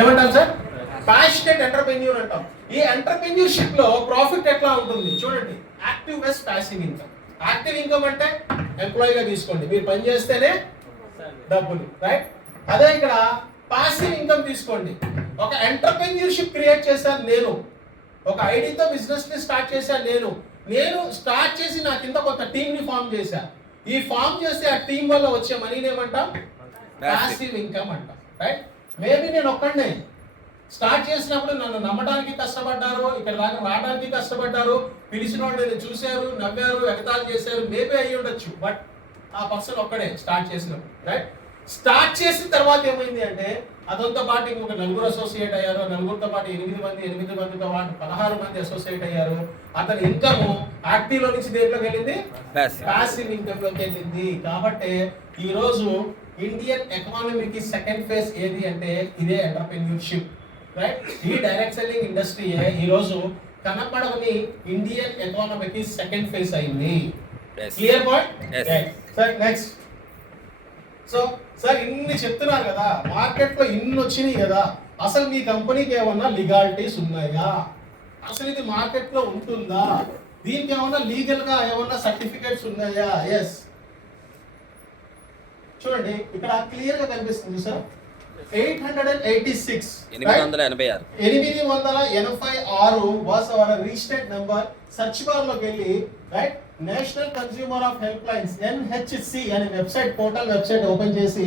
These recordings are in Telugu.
ఏమంటాం సార్? ప్యాషనేట్ ఎంటర్‌ప్రెన్యూర్ అంటాం. ఈ ఎంటర్‌ప్రెన్యూర్‌షిప్ లో ప్రాఫిట్ ఎట్లా ఉంటుంది చూడండి. Active vs passive income. Active income అంటే ఎంప్లాయీగా తీసుకోండి, మీరు పని చేస్తేనే డబ్బులు, రైట్? అదే ఇక్కడ పాసివ్ ఇన్కమ్ తీసుకోండి. ఒక ఎంటర్‌ప్రెన్యూర్‌షిప్ క్రియేట్ చేశాను నేను, ఒక ఐడియాతో బిజినెస్ ని స్టార్ట్ చేశాను నేను స్టార్ట్ చేసి నా కింద కొంత టీమ్ ని ఫామ్ చేశా. ఈ ఫామ్ చేస్తే ఆ టీం వల్ల వచ్చే మనీని ఏమంటాం? పాసివ్ ఇన్కమ్ అంటాం, రైట్? మేబీ నేను ఒక్కడే స్టార్ట్ చేసినప్పుడు నన్ను నమ్మడానికి కష్టపడ్డారు, ఇక్కడ దాకా రావడానికి కష్టపడ్డారు, పిలిచిన వాళ్ళు నేను చూశారు, నవ్వారు, ఎగతాళి చేశారు, మేబీ అయ్యి ఉండొచ్చు. బట్ ఆ పర్సన్ ఒక్కడే స్టార్ట్ చేసినప్పుడు, రైట్? స్టార్ట్ చేసిన తర్వాత ఏమైంది అంటే అదంతో పాటు ఇంకొక నలుగురు అసోసియేట్ అయ్యారు, నలుగురితో పాటు 8 మందితో పాటు 16 మంది అసోసియేట్ అయ్యారు. అతని ఇన్కమ్ యాక్టివ్ లో నుంచి దేంట్లోకి వెళ్ళింది? పాసివ్ ఇన్కమ్ లోకి వెళ్ళింది. కాబట్టి ఈ రోజు ఇండియన్ ఎకానమీకి సెకండ్ ఫేజ్ ఏది అంటే ఇదే ఎంటర్‌ప్రెన్యూర్‌షిప్, రైట్? ఈ డైరెక్ట్ సెల్లింగ్ ఇండస్ట్రీ ఈ రోజు కనపడని ఇండియన్ ఎకానమీకి సెకండ్ ఫేజ్ అయింది. Clear point? సరే నెక్స్ట్. సో సార్ ఇన్ని చెప్తున్నారు కదా, మార్కెట్ లో ఇన్ని వచ్చినాయి కదా, అసలు మీ కంపెనీకి ఏమన్నా లీగాలిటీస్ ఉన్నాయా? అసలు ఇది మార్కెట్ లో ఉంటుందా? దీనికి ఏమన్నా లీగల్ గా ఏమన్నా సర్టిఫికేట్స్ ఉన్నాయా? ఎస్, చూడండి ఇక్కడ క్లియర్ గా కనిపిస్తుంది sir. 886 was hour registered number. Search bar లోకి వెళ్ళి right national consumer of help lines NHC అనే వెబ్సైట్, పోర్టల్ వెబ్సైట్ ఓపెన్ చేసి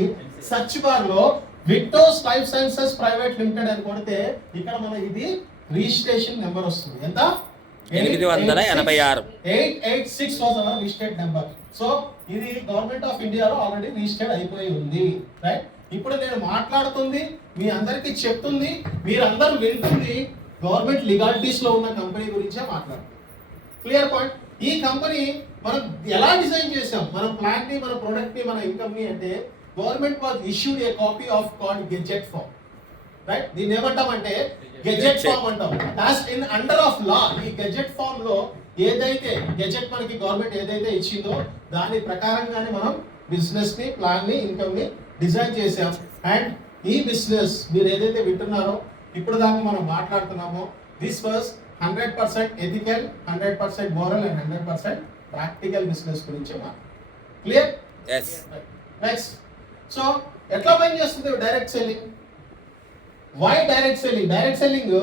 సర్చ్ బార్ లో విక్టోస్ లైఫ్ సైన్సెస్ ప్రైవేట్ లిమిటెడ్ అని కొడితే ఇక్కడ మన ఇది రిజిస్ట్రేషన్ నెంబర్ వస్తుంది. ఎంత? 886. 886 was hour registered number. So ఇది గవర్నమెంట్ ఆఫ్ ఇండియాలో ఆల్రెడీ రిజిస్టర్డ్ అయిపోయి ఉంది, రైట్? ఇప్పుడు నేను మాట్లాడుతుంది మీ అందరికీ చెప్తుంది, మీరందరూ వింటుంది గవర్నమెంట్ లీగాలిటీస్ లో ఉన్న కంపెనీ గురించే మాట్లాడుతుంది. Clear point? ఈ కంపెనీ మనం ఎలా డిజైన్ చేసాం, మన ప్లాన్ ని, మన ప్రొడక్ట్ ని, మన ఇన్కమ్ ని అంటే government was issued a copy of called gazette form, right? దీన్ని ఏమంటామంటే గెజెట్ ఫామ్ అంటాం. As in under of law ఈ గెజెట్ ఫామ్ లో ఏదైతే గెజెట్ మనకి గవర్నమెంట్ ఏదైతే ఇచ్చిందో దాని ప్రకారంగానే మనం బిజినెస్ ని, ప్లాన్ ని, ఇన్కమ్ ని డిజైన్ చేసాం. అండ్ ఈ బిజినెస్ మీరు ఏదైతే వింటున్నారో ఇప్పుడు దాకా మనం మాట్లాడుతున్నామో this was 100% ethical, 100% moral and 100% practical business గురించి క్లియర్? yes next. సో ఎట్లా పని చేస్తుంది direct selling? Why direct selling? Direct selling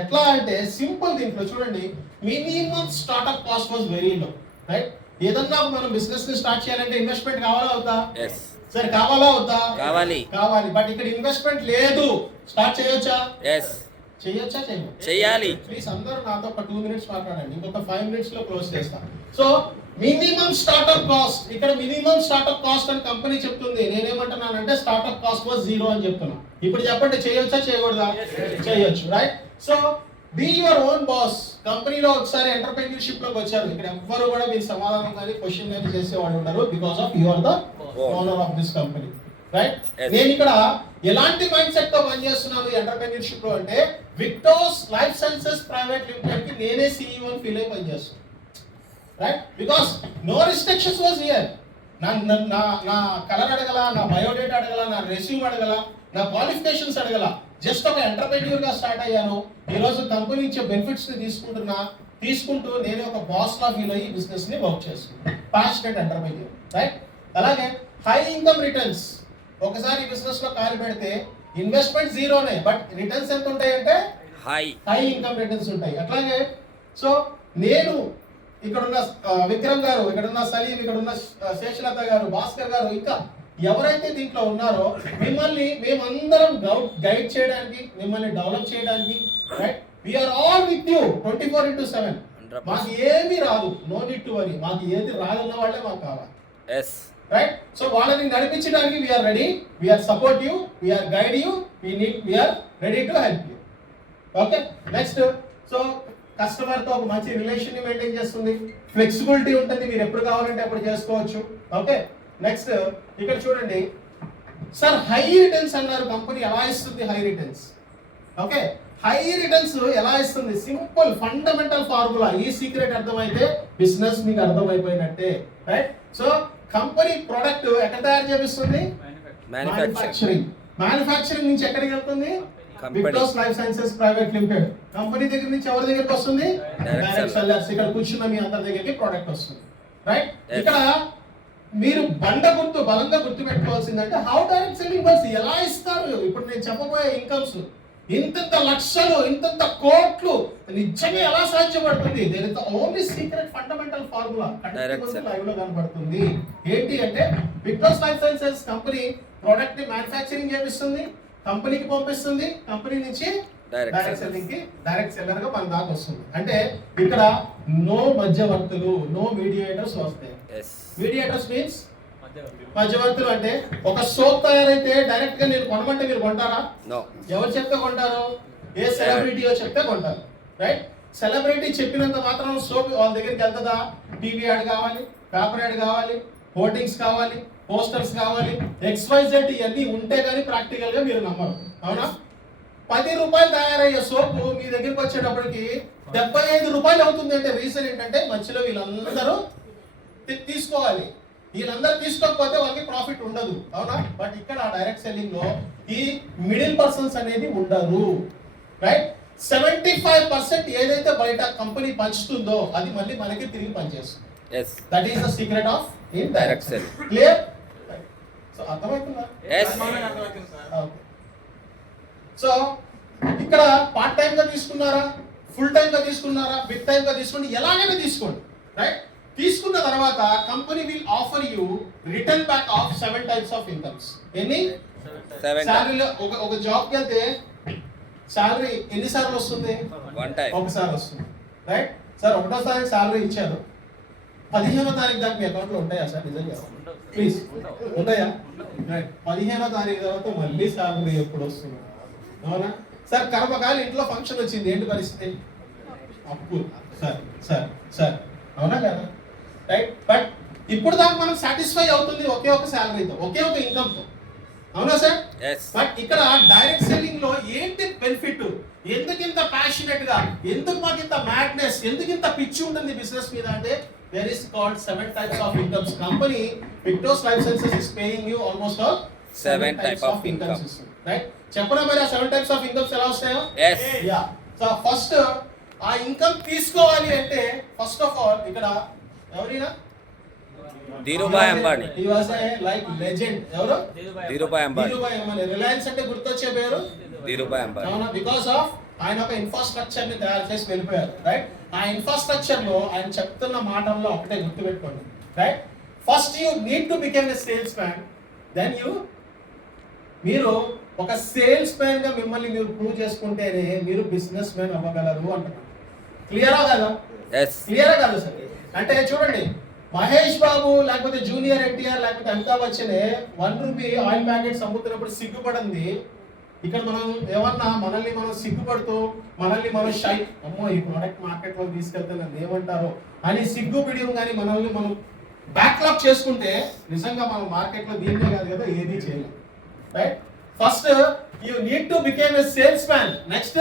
ఎట్లా అంటే సింపుల్. దీంట్లో చూడండి, minimum startup cost was very low, right? ఏదన్నా మనం బిజినెస్ ని స్టార్ట్ చేయాలంటే ఇన్వెస్ట్మెంట్ కావాలా అవుతా? సరే కావాలా అవుతా? కావాలి. బట్ ఇక్కడ ఇన్వెస్ట్మెంట్ లేదు, స్టార్ట్ చేయొచ్చా? చేయొచ్చా? చేయాలి. ప్లీజ్ అందరూ నాతో ఒక 2 minutes మాట్లాడండి, ఇంకొక 5 minutes లో క్లోజ్ చేస్తాం. సో మినిమం స్టార్ట్అప్ కాస్ట్, ఇక్కడ మినిమం స్టార్ట్అప్ కాస్ట్ అని కంపెనీ చెప్తుంది. నేనేమంటున్నానంటే స్టార్ట్అప్ కాస్ట్ వాజ్ 0 అని చెప్తున్నా. ఇప్పుడు చెప్పండి, చేయొచ్చా చేయకూడదా? చేయొచ్చు, right? So be your own boss. కంపెనీలో ఒకసారి ఎంటర్‌ప్రెన్యూర్‌షిప్ లోకి వచ్చారు, ఇక్కడ ఎవ్వరు కూడా మీరు సమాధానం కానీ క్వశ్చన్ కానీ చేసేవాళ్ళు ఉండరు, because of you are the owner of this company, right? నేను ఇక్కడ ఎలాంటి మైండ్ సెట్ తో పనిచేస్తున్నాను ఎంటర్‌ప్రెన్యూర్‌షిప్ లో అంటే Victos life sciences private Limited కి నేనే CEO అని ఫీల్ అయి పనిచేస్తున్నాను, right? Because no restrictions was here. నా కలర్ అడగల, నా బయోడేటా అడగల, నా రెస్యూమ్ అడగల, నా క్వాలిఫికేషన్స్ అడగల. జస్ట్ ఒక ఎంటర్‌ప్రెన్యూర్ గా స్టార్ట్ అయ్యాను. ఈ రోజు కంపెనీ ఇచ్చే బెనిఫిట్స్ ని తీసుకుంటూ నేను ఒక బాస్ లా ఫీల్ అయ్యి బిజినెస్ ని వర్క్ చేస్తున్నాను. Passionate entrepreneur, right? అలాగే హై ఇన్కమ్ రిటర్న్స్. ఒకసారి బిజినెస్ లో కాలు పెడితే ఇన్వెస్ట్మెంట్ 0నే, బట్ రిటర్న్స్ ఎంత ఉంటాయంటే హై ఇన్కమ్ రిటర్న్స్ ఉంటాయి. అట్లాగే సో నేను ఇక్కడున్న విక్రమ్ గారు, ఇక్కడున్న సలీం, ఇక్కడున్న శేషలత గారు, భాస్కర్ గారు, ఇంకా ఎవరైతే దీంట్లో ఉన్నారో మిమ్మల్ని మేమందరం గైడ్ చేయడానికి, మిమ్మల్ని డెవలప్ చేయడానికి, right? We are all with you 24/7. మాకు ఏమీ రాదు, నో నీడ్ టు వరీ. మాకు ఏది రాదన్న వాళ్ళే మాకు కావాలి, రైట్? సో వాళ్ళని నడిపించడానికి we are ready, we are support you, we are guide you, we are ready to help you. Okay, next. So customer తో ఒక మంచి రిలేషన్ ని మెయింటైన్ చేస్తుంది, ఫ్లెక్సిబిలిటీ ఉంటుంది, మీరు ఎప్పుడు కావాలంటే అప్పుడు చేసుకోవచ్చు. Okay, next. ఇక్కడ చూడండి సార్, హై రిటర్న్స్ అన్నారు. కంపెనీ ఎలా ఇస్తుంది high returns? Okay, high returns ఎలా ఇస్తుంది? Simple fundamental formula. ఈ సీక్రెట్ అర్థమైతే బిజినెస్ మీకు అర్థమైపోయినట్టే, రైట్? సో కంపెనీ ప్రొడక్ట్ ఎక్కడ తయారు చేపిస్తుంది? మ్యానుఫ్యాక్చరింగ్ నుంచి ఎక్కడికి వెళ్తుంది? Victos life sciences private limited company దగ్గర నుంచి ఎవరి దగ్గరికి వస్తుంది? Direct sellers. ఇక్కడ కూర్చున్న మీ అందరి దగ్గరికి ప్రోడక్ట్ వస్తుంది, రైట్? ఇక్కడ మీరు గుర్తు బలంగా గుర్తు పెట్టుకోవాల్సిందంటే హౌ డైరెక్ట్ సెల్లింగ్ వర్క్స్, ఎలా ఇస్తారు. ఇప్పుడు నేను చెప్పబోయే ఇన్కమ్స్ ఇంత లక్షలు, ఇంత కోట్లు నిజంగా ఎలా సాధ్యపడుతుంది? There is the only secret fundamental formula live లో కనబడుతుంది. ఏంటి అంటే Victos life sciences company product ని మ్యానుఫ్యాక్చరింగ్ చేపిస్తుంది, కంపెనీకి పంపిస్తుంది, కంపెనీ నుంచి డైరెక్ట్ సెల్లింగ్ కి డైరెక్ట్ సెల్లర్ గా మన దాకా వస్తుంది. అంటే ఇక్కడ నో మధ్యవర్తులు, నో మీడియేటర్స్ వస్తాయి. మీడియేటర్స్ మీన్స్ మధ్యవర్తులు అంటే ఒక సోప్ తయారైతే డైరెక్ట్ గా నేను కొనమంటే మీరు కొంటారా? ఎవరు చెప్తే కొంటారు? ఏ సెలబ్రిటీయో చెప్తే కొంటారు, రైట్? సెలబ్రిటీ చెప్పినంత మాత్రం సోప్ వాళ్ళ దగ్గరికి వెళ్తుందా? టీవీ యాడ్ కావాలి, పేపర్ యాడ్ కావాలి, హోర్డింగ్స్ కావాలి, పోస్టర్స్ కావాలి, XYZ ఇవన్నీ ఉంటే కానీ ప్రాక్టికల్ గా మీరు నమ్మరు, అవునా? 10 రూపాయలు తయారయ్యే సోపు మీ దగ్గరికి వచ్చేటప్పటికి 75 రూపాయలు అవుతుంది. అంటే రీజన్ ఏంటంటే మధ్యలో వీళ్ళందరూ తీసుకోవాలి. వీళ్ళందరూ తీసుకోకపోతే వాళ్ళకి ప్రాఫిట్ ఉండదు, అవునా? బట్ ఇక్కడ డైరెక్ట్ సెల్లింగ్ లో ఈ మిడిల్ పర్సన్స్ అనేది ఉండరు, రైట్? 75% ఏదైతే బయట కంపెనీ పంచుతుందో అది మళ్ళీ మనకి తిరిగి పనిచేస్తుంది. That is the secret of in direct selling. Clear? So అర్థమవుతుందా? సో ఇక్కడ పార్ట్ టైం గా తీసుకున్నారా, ఫుల్ టైం గా తీసుకున్నారా, బిగ్ టైం గా తీసుకోండి, ఎలాగైనా తీసుకోండి, రైట్? తీసుకున్న తర్వాత company will offer you return back of 7 types of incomes. ఎన్ని? సాలరీలో ఒక జాబ్కి వెళ్తే సాలరీ ఎన్నిసార్లు వస్తుంది? ఒకసారి వస్తుంది, రైట్? సార్ ఒకటోసారి సాలరీ ఇచ్చారు, 15వ తారీఖు దాకా మీ అకౌంట్ లో ఉంటాయా సార్? నిజంగా ప్లీజ్ ఉంటాయా? 15వ తారీఖు తర్వాత మళ్ళీ సాలరీ ఎప్పుడు వస్తుంది, అవునా? సార్ కర్మకాయలు ఇంట్లో ఫంక్షన్ వచ్చింది, ఏంటి పరిస్థితి? అప్పు. సార్ సార్ సార్ అవునా కదా, రైట్? బట్ ఇప్పుడు దాకా మనం సాటిస్ఫై అవుతుంది ఒకే ఒక శాలరీతో, ఒకే ఒక ఇన్కమ్ తో, అవునా సార్? బట్ ఇక్కడ డైరెక్ట్ సెల్లింగ్ లో ఏంటి బెనిఫిట్? ఎందుకు ఇంత ప్యాషనెట్ గా, ఎందుకు మాకు ఇంత మ్యాడ్నెస్, ఎందుకు ఇంత పిచ్చి ఉంటుంది బిజినెస్ మీద అంటే there is called 7 types of incomes. Company Victos life sciences is paying you almost 7 types of incomes, right? చెప్పనా మరి ఆ 7 టైప్స్ ఆఫ్ ఇన్కమ్స్ ఎలా వస్తాయో? యా. సో ఫస్ట్ ఆ ఇన్కమ్ తీసుకోవాలి అంటే ఫస్ట్ ఆఫ్ ఆల్ ఇక్కడ ఎవరైనా Dhirubhai Ambani. He was a like legend. ఎవరు? ధీరుభాయ్ అంబానీ. రిలయన్స్ అంటే గుర్తొచ్చే పేరు ధీరుభాయ్ అంబానీ, అవునా? బికాస్ ఆఫ్ ఆయన ఒక ఇన్ఫ్రాస్ట్రక్చర్ ని తయారు చేసి వెళ్ళిపోయారు, రైట్? ఆ ఇన్ఫ్రాస్ట్రక్చర్ లో ఆయన చెప్తున్న మాటల్లో ఒకటే గుర్తుపెట్టుకోండి, right? First you need to become a sales man, then మీరు ఒక సేల్స్ మ్యాన్ గా మిమ్మల్ని మీరు ప్రూవ్ చేసుకుంటేనే మీరు బిజినెస్ మ్యాన్ అవ్వగలరు అంటున్నారు. క్లియరా కదా? క్లియరా కదా సార్? అంటే చూడండి, మహేష్ బాబు లేకపోతే జూనియర్ ఎన్టీఆర్ లేకపోతే Amitabh Bachchan 1 rupee oil packets అమ్ముతున్నప్పుడు సిగ్గుపడింది. ఇక్కడ మనం ఏమన్నా మనల్ని మనం సిగ్గుపడుతూ మనల్ని మనం షై, అమ్మో ఈ ప్రోడక్ట్ మార్కెట్ లో తీసుకెళ్తే నన్ను ఏమంటారో అని సిగ్గు పిడియం కానీ మనల్ని మనం బ్యాక్లాగ్ చేసుకుంటే నిజంగా మనం మార్కెట్ లో దీన్నే కాదు కదా ఏది చేయలేం, right? First you need to became a sales man, next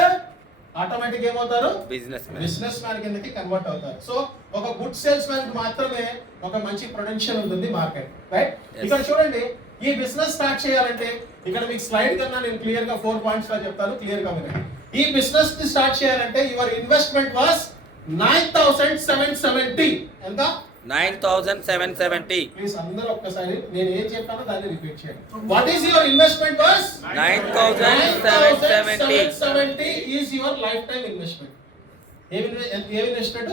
automatic ఏమవుతారు? బిజినెస్ మ్యాన్ కిందకి కన్వర్ట్ అవుతారు. సో ఒక గుడ్ సేల్స్ మ్యాన్ కి మాత్రమే ఒక మంచి పొటెన్షియల్ ఉంటుంది మార్కెట్, రైట్? ఇక్కడ చూడండి, ఈ బిజినెస్ స్టార్ట్ చేయాలంటే ఇక్కడ మీకు స్లైడ్ కన్నా నేను క్లియర్ గా 4 పాయింట్స్ లా చెప్తాను, క్లియర్ గా వినండి. ఈ బిజినెస్ ని స్టార్ట్ చేయాలంటే యువర్ ఇన్వెస్ట్మెంట్ వాస్ 9,770. ఎంత? 9,770. ప్లీజ్ అందరూ ఒక్కసారి నేను ఏం చెప్పానో దాన్ని రిపీట్ చేయండి. What is your investment was? 9,770 is your life time investment. A investment?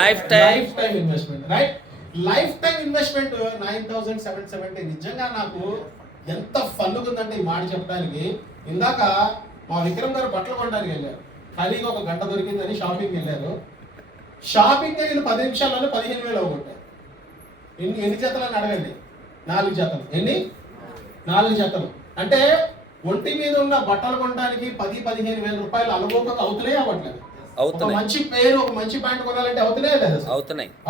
Life time investment, right? Life time investment 9,770. నిజంగా నాకు ఎంత ఫన్ ఉందంటే ఈ మాట చెప్పడానికి. ఇందాక మా విక్రమ్ గారు బట్టలు కొనడానికి వెళ్ళారు, ఖాళీగా ఒక గంట దొరికిందని షాపింగ్ వెళ్ళారు. షాపింగ్ నేను 10 నిమిషాల్లోనే 15,000 అవ్వగొట్టాను. ఎన్ని జతలు అని అడగండి? 4 జతలు. ఎన్ని? 4 జతలు. అంటే ఒంటి మీద ఉన్న బట్టలు కొనడానికి 10-15,000 రూపాయలు అనుభవం అవుతున్నాయి అవ్వట్లేదు? ఒక మంచి పేరు, ఒక మంచి ప్యాంట్ కొనాలంటే అవుతున్నాయా లేదా?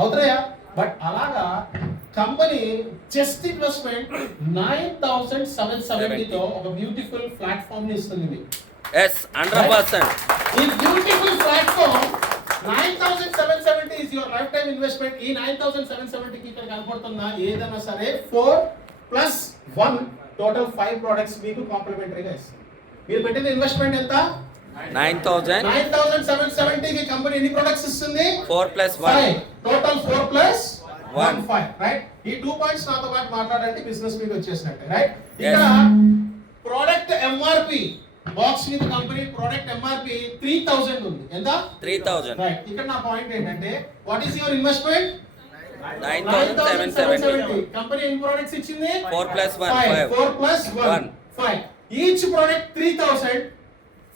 అవుతున్నాయా? బట్ అలాగా కంపెనీ జస్ట్ ఇన్వెస్ట్మెంట్ 9,770 తో ఒక బ్యూటిఫుల్ ప్లాట్ఫామ్ ని ఇస్తుంది. 100%. ఈ beautiful platform 9,770 is your lifetime investment. ఈ 9,770 కి ఇక్కడ కనపడుతున్న ఏదైనా సరే 4 + 1 టోటల్ 5 ప్రొడక్ట్స్ మీకు కాంప్లిమెంటరీగా ఇస్తుంది. మీరు పెట్టిన ఇన్వెస్ట్మెంట్ ఎంత 9,000. 9,770 కి కంపెనీ ఎన్ని ప్రొడక్ట్స్ ఇస్తుంది 4 plus 1. Total 4 plus 1 One. 5 right. ఈ 2 పాయింట్స్ నాతో పాటు మాట్లాడండి, బిజినెస్ మీకు వచ్చేసినట్టే రైట్. ఇక్కడ product MRP box with company product MRP 3000 ఉంది. ఎంత 3,000. రైట్. ఇక్కడ నా పాయింట్ ఏంటంటే what is your investment 9,770. Company ఎన్ని ప్రొడక్ట్స్ ఇచ్చింది 4 plus 1. 5 4 plus 1 One. 5 each product 3000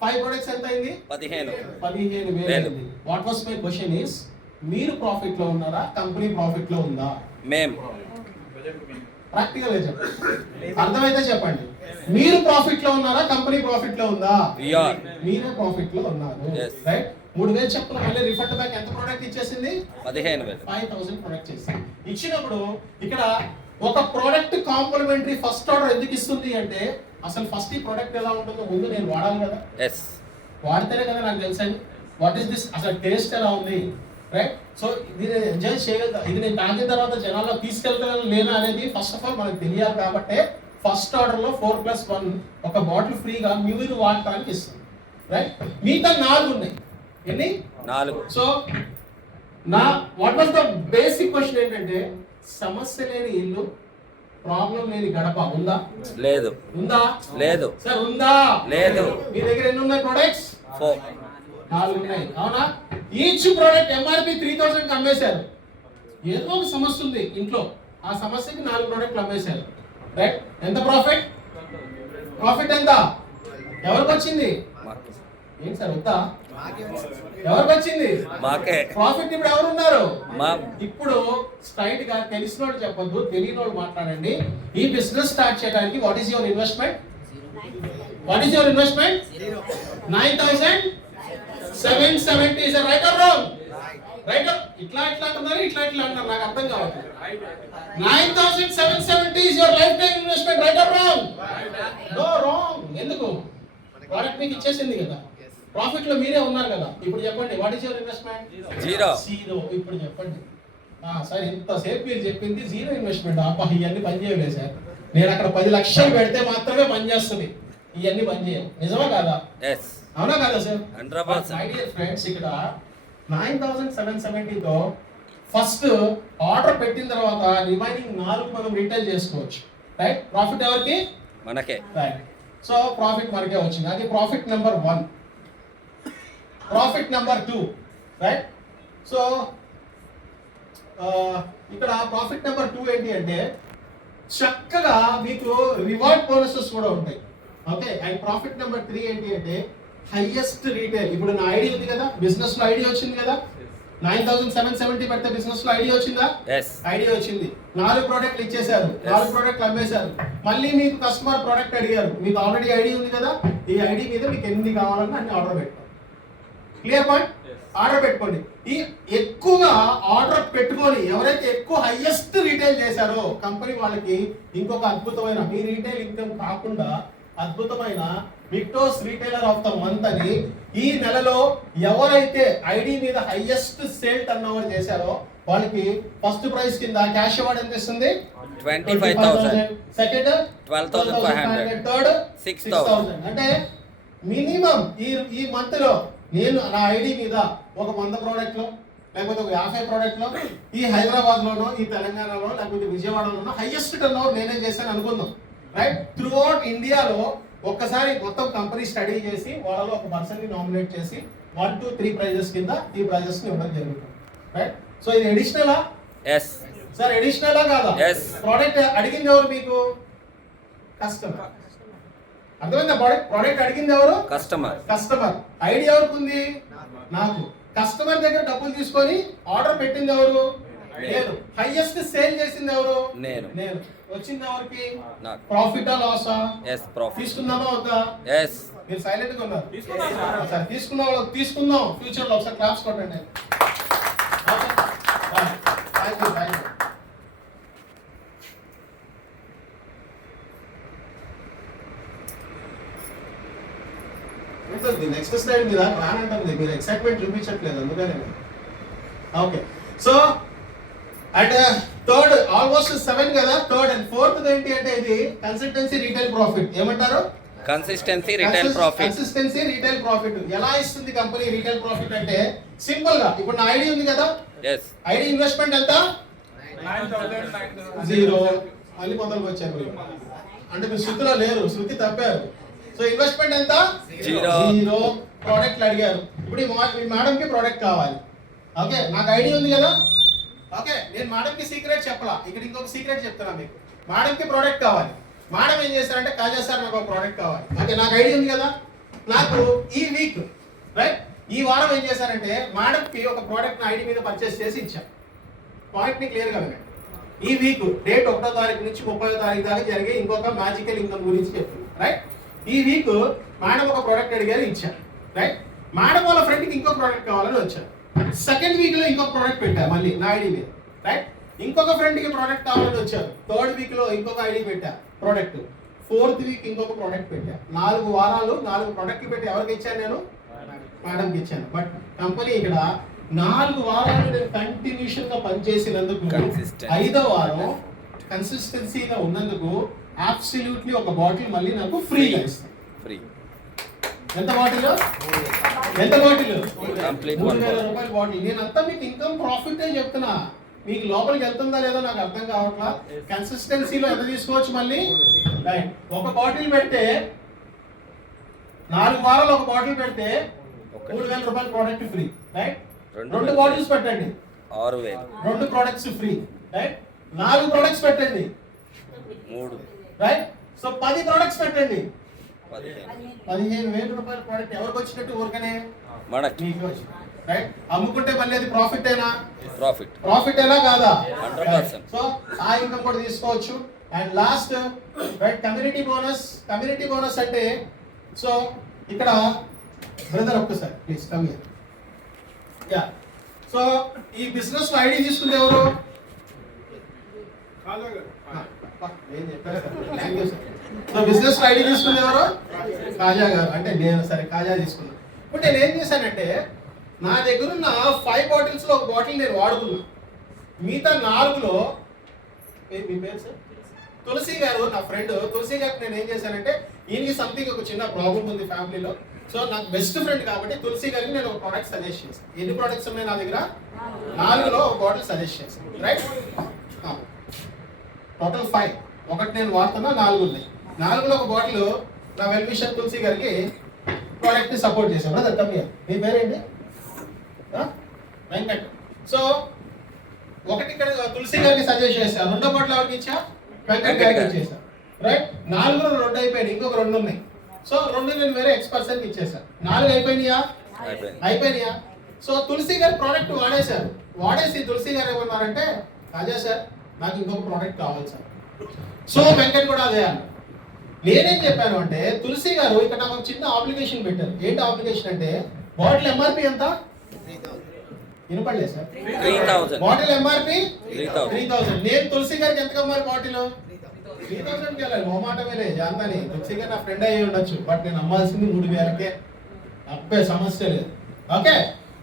5 products ఎంత అయింది 15,000. What was my question is మీరు ప్రాఫిట్ లో ఉన్నారా కంపెనీ ప్రాఫిట్ లో ఉందా మేము ప్రాక్టికల్ గా చెప్పండి, అర్థమైతే చెప్పండి. మీరు ప్రాఫిట్ లో ఉన్నారా కంపెనీ ప్రాఫిట్ లో ఉందా we are. మీరే ప్రాఫిట్ లో ఉన్నారు Yes. రైట్. 3,000 చెప్పున మళ్ళీ రిఫండ్ బ్యాక్ ఎంత ప్రొడక్ట్ ఇచ్చేసింది 15,000. 5,000 ప్రొడక్ట్ చేసింది. ఇచ్చినప్పుడు ఇక్కడ ఒక ప్రోడక్ట్ కాంప్లిమెంటరీ ఫస్ట్ ఆర్డర్ ఎందుకు ఇస్తుంది అంటే అసలు ఫస్ట్ ఈ ప్రోడక్ట్ ఎలా ఉంటుందో ముందు నేను వాడాలి కదా, Yes. వాడితేనే కదా నాకు తెలుసండి వాట్ ఈస్ దిస్ అసలు టేస్ట్ ఎలా ఉంది రైట్. సో ఇది నేను ఎంజాయ్ చేయగలుగుతా, ఇది నేను తాగిన తర్వాత జనాల్లో తీసుకెళ్తాను లేనా అనేది ఫస్ట్ ఆఫ్ ఆల్ మనకు తెలియాలి. కాబట్టి ఫస్ట్ ఆర్డర్ లో 4 ప్లస్ 1 ఒక బాటిల్ ఫ్రీగా మీరు వాడటానికి ఇస్తుంది రైట్. మిగతా 4 ఉన్నాయి. ఎన్ని 4. సో నా what was the basic question ఏంటంటే సమస్య లేని ఇల్లు ప్రాబ్లం లేని గడప ఉందా లేదు. ఉందా లేదు. సార్ ఉందా లేదు. మీ దగ్గర ఎన్ని ఉన్నాయి ప్రొడక్ట్స్ 4. 4 ఉన్నాయి అవునా. ఈచ్ ప్రోడక్ట్ ఎంఆర్పి 3000 కి అమ్మేశారు. ఏదో ఒక సమస్య ఉంది ఇంట్లో, ఆ సమస్యకి 4 ప్రోడక్ట్లు అమ్మేశారు రైట్. ఎంత ప్రాఫిట్ ప్రాఫిట్ ఎంత ఎవరికి వచ్చింది ఏంటి సార్ వద్దా ఎవరికి వచ్చింది మాకే. ప్రాఫిట్ ఇప్పుడు ఎవరు ఉన్నారు మా ఇప్పుడు స్ట్రైట్ గా తెలిసిన వాళ్ళు చెప్పొద్దు, తెలియని వాళ్ళు మాట్లాడండి. ఈ బిజినెస్ స్టార్ట్ చేయడానికి what is your investment what is your investment 9,770 is right or wrong right. ఇట్లా అంటున్నారు ఇట్లా అంటున్నారు నాకు అర్థం కావట్లేదు. 9,770 is your life time investment right or wrong no wrong. ఎందుకు ప్రోడక్ట్ మీకు ఇచ్చేసింది కదా, ప్రాఫిట్ లో మీరే ఉన్నారు కదా. ఇప్పుడు చెప్పండి వాట్ ఈస్ యువర్ ఇన్వెస్ట్మెంట్ 0. ఇప్పుడు చెప్పండి సార్ ఇంతసేపు మీరు చెప్పింది 0 ఇన్వెస్ట్మెంట్. అబ్బా ఇవన్నీ పని చేయలేదు సార్, నేను అక్కడ 10 లక్షలు పెడితే మాత్రమే పని చేస్తుంది, ఇవన్నీ పని చేయవు. నిజమా కాదా Yes. అవునా కాదా సార్ 100%. మై డియర్ ఫ్రెండ్స్ ఇక్కడ 9,770 తో ఫస్ట్ ఆర్డర్ పెట్టిన తర్వాత రిమైనింగ్ 4 మనం రిటైల్ చేసుకోవచ్చు రైట్. ప్రాఫిట్ ఎవరికి మనకే. రైట్. సో ప్రాఫిట్ మనకే వచ్చింది, అది profit number 1. Profit number 2 right. So ఇక్కడ ప్రాఫిట్ నెంబర్ 2 ఏంటి అంటే చక్కగా మీకు రివార్డ్ బోనసెస్ కూడా ఉంటాయి ఓకే. అండ్ ప్రాఫిట్ నెంబర్ 3 ఏంటి అంటే హైయెస్ట్ రీటైల్. ఇప్పుడు నా ఐడియా ఉంది కదా, బిజినెస్ లో ఐడియా వచ్చింది కదా, 9,770 పెడితే బిజినెస్ లో ఐడియా వచ్చిందా Yes. ఐడియా వచ్చింది. 4 ప్రోడక్ట్లు ఇచ్చేసారు, 4 ప్రోడక్ట్లు అమ్మేశారు. మళ్ళీ మీకు కస్టమర్ ప్రోడక్ట్ అడిగారు, మీకు ఆల్రెడీ ఐడి ఉంది కదా, ఈ ఐడి మీద మీకు ఎన్ని కావాలన్నా అన్ని ఆర్డర్ పెట్టుకోండి. Clear point. ఆర్డర్ పెట్టుకోండి. ఈ ఎక్కువగా ఆర్డర్ పెట్టుకొని ఎవరైతే ఎక్కువ హైయెస్ట్ రీటైల్ చేశారో కంపెనీ వాళ్ళకి ఇంకొక అద్భుతమైన మీ రీటైల్ ఇన్కమ్ కాకుండా అద్భుతమైన విక్టోస్ రీటైలర్ ఆఫ్ ద మంత్ అని ఈ నెలలో ఎవరైతే ఐడి మీద హైయెస్ట్ సేల్ టర్న్ ఓవర్ చేశారో వాళ్ళకి ఫస్ట్ ప్రైజ్ కింద క్యాష్ అవార్డ్ ఎంత ఇస్తుంది 25,000. సెకండ్ 12,500. థర్డ్ 6,000. అంటే మినిమం ఈ మంత్ లో నేను నా ఐడి మీద ఒక 100 ప్రోడక్ట్లు లేకపోతే ఒక 50 ప్రోడక్ట్లు ఈ హైదరాబాద్ లోనో ఈ తెలంగాణలో లేకపోతే విజయవాడలోనో హైయెస్ట్ టర్న్ ఓవర్ నేనే చేశాను అనుకుందాం రైట్. త్రూ అవుట్ ఇండియాలో ఒక్కసారి మొత్తం కంపెనీ స్టడీ చేసి వాళ్ళలో ఒక పర్సన్ ని నామినేట్ చేసి 1 to 3 ప్రైజెస్ కింద ఈ ప్రైజెస్ ని ఇవ్వడం జరుగుతుంది రైట్. సో ఇది అడిషనలా Yes. సార్ అడిషనలా కాదా? Yes. ప్రోడక్ట్ అడిగింది ఎవరు మీకు కస్టమర్. అర్థమైందా? ప్రోడక్ట్ అడిగింది ఎవరు Customer. కస్టమర్. ఐడియా ఎవరికి ఉంది నాకు. కస్టమర్ దగ్గర డబ్బులు తీసుకొని ఆర్డర్ పెట్టింది ఎవరు నేను. హైయెస్ట్ సేల్ చేసింది ఎవరు నేను. వచ్చింది ఎవరికి నాకు. ప్రాఫిటా లాసా Yes. Profit. తీసుకుందామా వద్దా? Yes. మీరు సైలెంట్ గా ఉన్నారు. సరే తీసుకున్న వాళ్ళకి తీసుకుందాం ఫ్యూచర్ లో ఒకసారి క్లాప్స్ కొట్టండి. Thank you. నెక్స్ట్ స్లైడ్ మీద రానంటుంది, మీరు ఎక్సైట్మెంట్ చూపించట్లేదు అందుకనే. Okay so and third almost 7 కదా. థర్డ్ అండ్ ఫోర్త్ ఏంటి అంటే ఇది కన్సల్టెన్సీ రీటైల్ ప్రాఫిట్ ఏమంటారు consistency retail profit. Consistency retail profit ఎలా ఇస్తుంది కంపెనీ రీటైల్ ప్రాఫిట్ అంటే సింపుల్ గా ఇప్పుడు నా ఐడి ఉంది కదా, ఎస్ ఐడి ఇన్వెస్ట్మెంట్ ఎంత 0 మళ్ళీ మొదలుకు వచ్చారు మీరు. అంటే మీరు శృతిలో లేరు, శృతి తప్పారు. సో ఇన్వెస్ట్మెంట్ ఎంత 0. ప్రోడక్ట్లు అడిగారు. ఇప్పుడు ఈ మేడం కి ప్రోడక్ట్ కావాలి. ఓకే నాకు ఐడి ఉంది కదా, ఓకే నేను మేడం కి సీక్రెట్ చెప్పలా, ఇక్కడ ఇంకొక సీక్రెట్ చెప్తున్నా మీకు. మేడం కి ప్రోడక్ట్ కావాలి. మేడం ఏం చేస్తారంటే కాజా సార్ నాకు ఒక ప్రోడక్ట్ కావాలి. ఓకే నాకు ఐడి ఉంది కదా, నాకు ఈ వీక్ రైట్ ఈ వారం ఏం చేశారంటే మేడం కి ఒక ప్రోడక్ట్ ఐడి మీద పర్చేస్ చేసి ఇచ్చాను. పాయింట్ ని క్లియర్ గా వినండి. ఈ వీక్ డేట్ 1వ తారీఖు నుంచి 30వ తారీఖు దాకా జరిగే ఇంకొక మ్యాజికల్ ఇన్కమ్ గురించి చెప్తుంది రైట్. ఈ వీక్ మేడం ఒక ప్రోడక్ట్ అడిగారు ఇచ్చారు రైట్. మేడం వాళ్ళ ఫ్రెండ్ కి ఇంకో ప్రోడక్ట్ కావాలని వచ్చారు. సెకండ్ వీక్ లో ఇంకొక ప్రోడక్ట్ పెట్టా మళ్ళీ నా ఐడి మీద రైట్. ఇంకొక ఫ్రెండ్ కి ప్రోడక్ట్ కావాలని వచ్చారు. థర్డ్ వీక్ లో ఇంకొక ఐడి పెట్టా ప్రోడక్ట్. ఫోర్త్ వీక్ ఇంకొక ప్రోడక్ట్ పెట్టా. 4 వారాలు 4 ప్రోడక్ట్లు పెట్టి ఎవరికి ఇచ్చాను నేను? మేడంకి ఇచ్చాను. బట్ కంపెనీ ఇక్కడ 4 వారాలు నేను కంటిన్యూషన్ గా పనిచేసినందుకు 5వ వారం కన్సిస్టెన్సీగా ఉన్నందుకు అబ్సల్యూట్లీ ఒక బాటిల్ మళ్ళీ నాకు ఫ్రీగా ఇస్తాను. ఫ్రీ. ఎంత బాటిల్? ఎంత బాటిల్? కంప్లీట్ 3000 రూపాయల బాటిల్. నేనంతా మీకు ఇన్కమ్ ప్రాఫిట్ చెప్తున్నా. మీకు లోపలికి వెళ్తుందా లేదో నాకు అర్థం కావట్లా. కన్సిస్టెన్సీలో ఎంత తీసుకోవచ్చు మళ్ళీ రైట్. ఒక బాటిల్ పెడితే 4 వారాలు ఒక బాటిల్ పెడితే 3000 రూపాయల ప్రోడక్ట్ ఫ్రీ రైట్. 2 బాటిల్స్ పెట్టండి 6000. 2 ప్రొడక్ట్స్ ఫ్రీ రైట్. 4 ప్రొడక్ట్స్ పెట్టండి 3 రైట్. సో 10 ప్రొడక్ట్స్ పెట్టండి 15,000 రూపాయల ప్రోడక్ట్ ఎవరికి వచ్చినట్టు ఊరికనే మనకి మీకు వచ్చింది రైట్. అమ్ముకుంటే మళ్ళీ అది ప్రాఫిట్ ఏనా? ప్రాఫిట్ ఎలా కాదా? 100%. సో ఆ ఇన్కమ్ కూడా తీసుకోవచ్చు. And last right community bonus అంటే సో ఇక్కడ బ్రదర్ ఒక్కసారి please come here. Yeah so ఈ బిజినెస్ లో ఐడి తీసుకుంది ఎవరు? సో బిజినెస్ లో ఐడి తీసుకుంది ఎవరు? కాజా గారు. అంటే నేను సరే కాజా తీసుకున్నాను. ఇప్పుడు నేను ఏం చేశానంటే నా దగ్గర ఉన్న 5 బాటిల్స్ లో ఒక బాటిల్ నేను వాడుకున్నా. మిగతా 4లో మీ పేరు సార్? తులసి గారు నా ఫ్రెండ్. తులసి గారికి నేను ఏం చేశానంటే ఈయనకి సంథింగ్ ఒక చిన్న ప్రాబ్లం ఉంది ఫ్యామిలీలో. సో నాకు బెస్ట్ ఫ్రెండ్ కాబట్టి తులసి గారికి నేను ఒక ప్రోడక్ట్ సజెస్ట్ చేశాను. ఎన్ని ప్రోడక్ట్స్ ఉన్నాయి నా దగ్గర? 4లో ఒక బాటిల్ సజెస్ట్ చేశాను రైట్. టోటల్ 5. ఒకటి నేను వాడుతున్నా, 4 ఉన్నాయి. 4లో ఒక బాటిల్ నా వెల్ విషర్ తులసి గారికి ప్రోడక్ట్ ని సపోర్ట్ చేశాను. Brother come here. మీ పేరేంటి? వెంకట్. సో ఒకటి ఇక్కడ తులసి గారికి సజెస్ట్ చేశాను. 2వ బాటిల్ ఎవరికి ఇచ్చా? వెంకట్ గారికి ఇచ్చేసాను రైట్. 4లో 2 అయిపోయినాయి, ఇంకొక 2 ఉన్నాయి. సో 2 నేను వేరే ఎక్స్పర్సన్ కి ఇచ్చేసాను. 4 అయిపోయినాయా? సో తులసి గారి ప్రోడక్ట్ వాడేసి తులసి గారు ఏమన్నారంటే రాజా సార్ నాకు ఇంకొక ప్రోడక్ట్ కావాలి సార్. సో వెంకట్ కూడా అదే అన్న. నేనేం చెప్పాను అంటే తులసి గారు ఇక్కడ నాకు ఒక చిన్న అప్లికేషన్ పెట్టారు. ఏంటి అప్లికేషన్ అంటే బాటిల్ ఎంఆర్పి ఎంత? వినపడలేదు సార్. 3000. Bottle MRP 3000. నేను తులసి గారికి ఎంత అమ్మాలి బాటిల్? 3000కి వెళ్ళాలి. మొమాటమేలే జాంతాని. తులసి గారు నా ఫ్రెండ్ అయ్యి ఉండొచ్చు, బట్ నేను అమ్మాల్సింది 3000కే. అప్పే సమస్య లేదు. ఓకే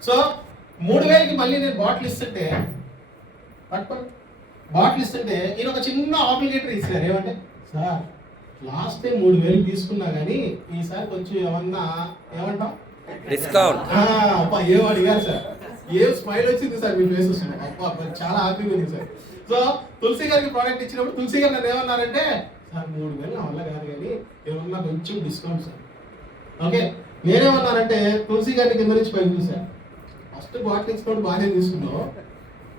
సో 3000కి మళ్ళీ నేను బాటిల్ ఇస్తుంటే ఈయన ఒక చిన్న అప్లికేటర్ ఇచ్చారు. ఏమంటే సార్ లాస్ట్ టైం 3000 తీసుకున్నా కానీ ఈసారి కొంచెం ఏమంటాం డిస్కౌంట్. అబ్బా ఏం అడిగారు సార్, ఏం స్మైల్ వచ్చింది సార్ మీ ఫేస్ వస్తుంది. అబ్బా చాలా హ్యాపీగా ఉంది సార్. సో తులసి గారికి ప్రోడక్ట్ ఇచ్చినప్పుడు తులసి గారు నన్ను ఏమన్నారంటే సార్ 3000 నా వల్ల కాదు కానీ ఏమన్నా కొంచెం డిస్కౌంట్ సార్. ఓకే నేనేమన్నానంటే తులసి గారిని కింద నుంచి పైకి చూసాను. ఫస్ట్ బాటిల్ డిస్కౌంట్ బాగానే తీసుకున్నావు,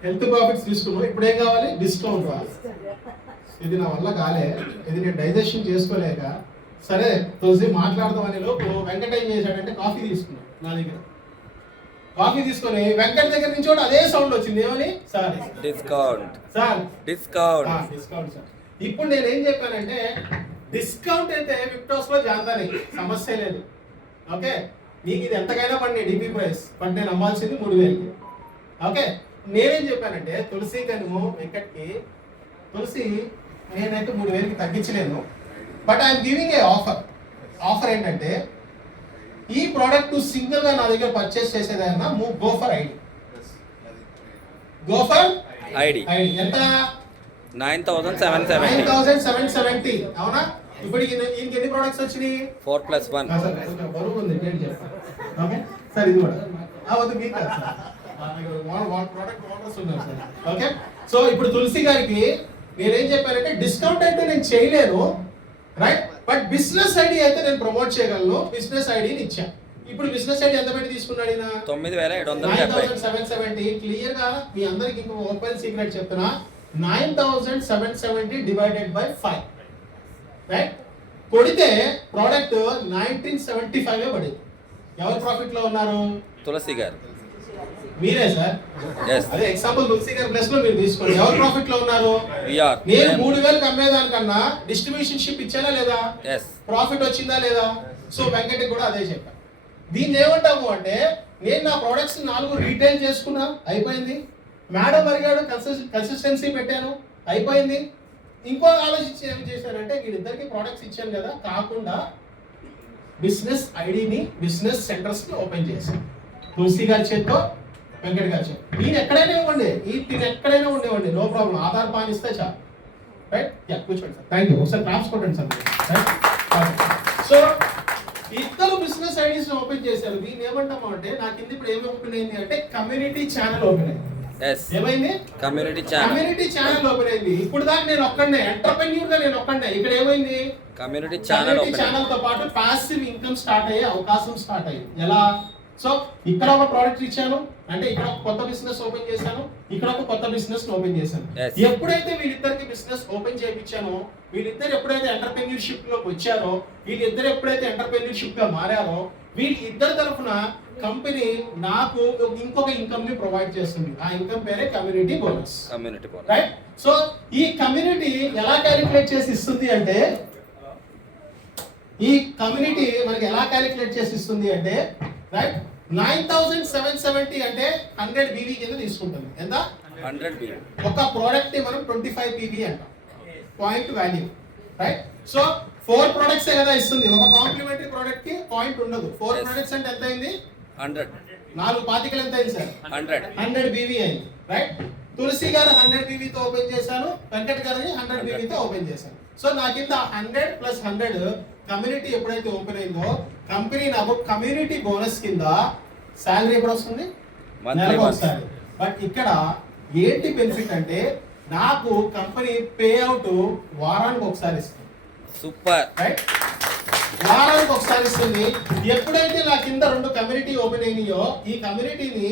హెల్త్ ప్రాఫిట్స్ తీసుకున్నావు, ఇప్పుడు ఏం కావాలి? డిస్కౌంట్ కావాలి. ఇది నా వల్ల కాలే, ఇది నేను డైజెషన్ చేసుకోలేక సరే తులసి మాట్లాడదామని లోపు వెంకట ఏం చేశాడంటే కాఫీ తీసుకున్నాడు నా దగ్గర. కాఫీ తీసుకొని వెంకట్ దగ్గర నుంచి కూడా అదే సౌండ్ వచ్చింది. ఏమని? Sir discount sir discount sir. ఇప్పుడు నేను ఏం చెప్పానంటే డిస్కౌంట్ అయితే విక్టోస్ లో జాంతాని సమస్య లేదు. ఓకే నీకు ఇది ఎంతకైనా పడి డిపి ప్రైస్, బట్ నేను అమ్మాల్సింది 3000కి. ఓకే నేనేం చెప్పానంటే తులసి కనుము వెంకట్కి తులసి నేనైతే 3000కి తగ్గించలేను, but I'm giving a offer ఏంటంటే ఈ ప్రోడక్ట్ సింగిల్ గా నా దగ్గర పర్చేస్ చేసేదైనా గో ఫర్ ఐడి. ఎంత? 9,770. అవునా? ఇప్పుడు ఈయనకి ఎన్ని ప్రొడక్ట్స్ వచ్చినాయి? 4+1. సార్ బరువు ఉంది ఏంటి చెప్తాను. ఓకే సార్ ఇది కూడా వద్దు మీకు కాదు సార్. ప్రోడక్ట్ ఆర్డర్స్ ఉన్నారు సార్. ఓకే సో ఇప్పుడు తులసి గారికి నేనేం చెప్పానంటే డిస్కౌంట్ అయితే నేను చేయలేను రైట్, బట్ బిజినెస్ ఐడి అయితే నేను ప్రమోట్ చేయగలను. బిజినెస్ ఐడిని ఇచ్చాను. ఇప్పుడు బిజినెస్ ఐడి ఎంత పెట్టి తీసుకున్నాడు ఈయన? 9,770. 9,770. క్లియర్ గా మీ అందరికి ఇంకో ఓపెన్ సీక్రెట్ చెప్తున్నా, 9,770 డివైడెడ్ బై 5 రైట్. కొడితే ప్రోడక్ట్ 1975 పడింది. ఎవరు ప్రాఫిట్ లో ఉన్నారు? తులసి గారు. మీరే సార్. Yes. అదే ఎగ్జాంపుల్ తులసి గారి ప్లేస్ లో మీరు తీసుకోండి. ఎవరు ప్రాఫిట్ లో ఉన్నారు? We are. నేను 3,000 అమ్మేదానికన్నా డిస్ట్రిబ్యూషన్ షిప్ ఇచ్చానా లేదా? Yes. ప్రాఫిట్ వచ్చిందా లేదా? సో వెంకటకి కూడా అదే చెప్పాను. దీన్ని ఏమంటాము అంటే నేను నా ప్రొడక్ట్స్ 4 రీటైల్ చేసుకున్నా అయిపోయింది. మేడం అడిగాడు కన్సిస్టెన్సీ పెట్టాను అయిపోయింది. ఇంకో ఆలోచించి ఏం చేశానంటే వీళ్ళిద్దరికి ప్రొడక్ట్స్ ఇచ్చాను కదా కాకుండా బిజినెస్ ఐడిని బిజినెస్ సెంటర్స్ కి ఓపెన్ చేశాను. తులసి గారి చేతితో వెంకట్ గారి చేతి. ఈయన ఎక్కడైనా ఇవ్వండి, ఈయన ఎక్కడైనా ఉండేవండి, నో ప్రాబ్లం. ఆధార్ పాన్ ఇస్తే చాలు రైట్. కూర్చోండి సార్. Thank you. ఒకసారి క్లాప్స్ కొట్టండి సార్. సో ఇద్దరు బిజినెస్ ఐడీస్ ఓపెన్ చేశారు. దీన్ని ఏమంటాము అంటే నా కింద ఇప్పుడు ఏమి ఓపెన్ అయింది అంటే కమ్యూనిటీ ఛానల్ ఓపెన్ అయింది. Yes. ఏమైంది? Community channel. Community channel open అయింది. ఇప్పుడు దాకా నేను ఒక్కడే ఎంటర్‌ప్రెన్యూర్ గా నేను ఒక్కడే. ఇక్కడ ఏమైంది? Community channel open. ఛానల్ తో పాటు పాసివ్ ఇన్కమ్ స్టార్ట్ అయ్యే అవకాశం స్టార్ట్ అయ్యింది. ఎలా? సో ఇక్కడ ఒక ప్రోడక్ట్ ఇచ్చాను అంటే ఇక్కడ ఒక కొత్త బిజినెస్ ఓపెన్ చేశాను, ఇక్కడ ఒక కొత్త బిజినెస్ ఓపెన్ చేశాను. ఎప్పుడైతే వీళ్ళిద్దరికి బిజినెస్ ఓపెన్ చేయించానో, వీళ్ళిద్దరు ఎప్పుడైతే ఎంటర్‌ప్రెన్యూర్‌షిప్ లోకి వచ్చారో, వీళ్ళిద్దరు ఎప్పుడైతే ఎంటర్‌ప్రెన్యూర్‌షిప్ గా మారారో, వీళ్ళిద్దరి తరఫున కంపెనీ నాకు ఇంకొక ఇన్కమ్ ని ప్రొవైడ్ చేస్తుంది. ఆ ఇన్కమ్ పేరే community bonus. Community bonus right. So ఈ కమ్యూనిటీ ఎలా క్యాలిక్యులేట్ చేసి ఇస్తుంది అంటే రైట్ 9,770 అంటే 100 BV కింద తీసుకుంటుంది. ఎంత? 100 BV. ఒక ప్రోడక్ట్ ని మనం 25 PV అంటాం, point value right. So 4 products కదా ఇస్తుంది. ఒక కాంప్లిమెంటరీ ప్రోడక్ట్ కి పాయింట్ ఉండదు. 4 ప్రొడక్ట్స్ అంటే ఎంత అయింది? 100. 4 పాతికలు ఎంత అయింది సార్? 100 BV అయింది రైట్. తులసి గారు 100 BV తో ఓపెన్ చేశాను, వెంకట్ గారిని 100 BV తో ఓపెన్ చేశాను. సో నా కింద 100 + 100 కమ్యూనిటీ ఎప్పుడైతే ఓపెన్ అయిందో కంపెనీ నాకు కమ్యూనిటీ బోనస్ కింద సాలరీ ఎప్పుడు వస్తుంది? నెలకు ఒకసారి. బట్ ఇక్కడ ఏంటి బెనిఫిట్ అంటే నాకు కంపెనీ పే అవుట్ వారానికి ఒకసారి ఇస్తుంది. Super right. వారానికి ఒకసారి ఇస్తుంది. ఎప్పుడైతే నా కింద 2 కమ్యూనిటీ ఓపెన్ అయినాయో ఈ కమ్యూనిటీని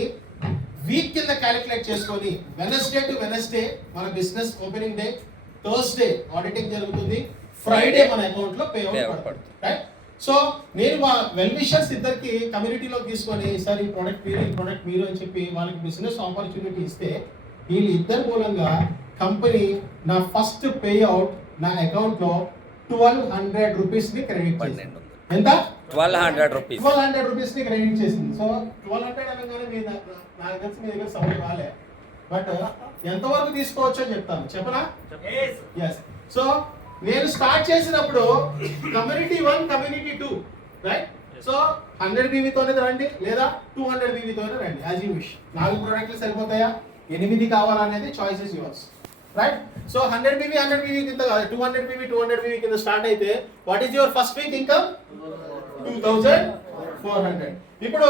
వీక్ కింద క్యాలిక్యులేట్ చేసుకొని వెనస్డే టు వెనస్డే మన business opening day, Thursday auditing జరుగుతుంది, ఫ్రైడే మన అకౌంట్ లో పే అవుట్ పడుతుంది రైట్. సో నేను వెల్ విషర్స్ ఇద్దరికి కమ్యూనిటీలో తీసుకొని సార్ ఈ ప్రోడక్ట్ మీరు అని చెప్పి వాళ్ళకి బిజినెస్ ఆపర్చునిటీ ఇస్తే వీళ్ళు ఇద్దరు మూలంగా కంపెనీ నా ఫస్ట్ పే అవుట్ నా అకౌంట్ లో 1,200 రూపీస్ ని క్రెడిట్ చేసింది. ఎంత? 1,200 రూపీస్. 1,200 రూపీస్ ని క్రెడిట్ చేసింది. సో 1,200 అనగానే మీ నాకు తెలిసి మీ దగ్గర సౌండ్ రాలే, బట్ ఎంతవరకు తీసుకోవచ్చో చెప్తాను. చెప్పనా? ఎస్. సో నేను స్టార్ట్ చేసినప్పుడు community 1 community 2 right. So 100 BV తోనే రండి లేదా 200 BV తోనే రండి, యాజ్ యూ విష్. 4 ప్రోడక్ట్లు సరిపోతాయా 8 కావాలా అనేది choice is yours right. So 100 BV కింద కాదు, 200 BV కింద స్టార్ట్ అయితే what is your first week income? 2,400. ఇప్పుడు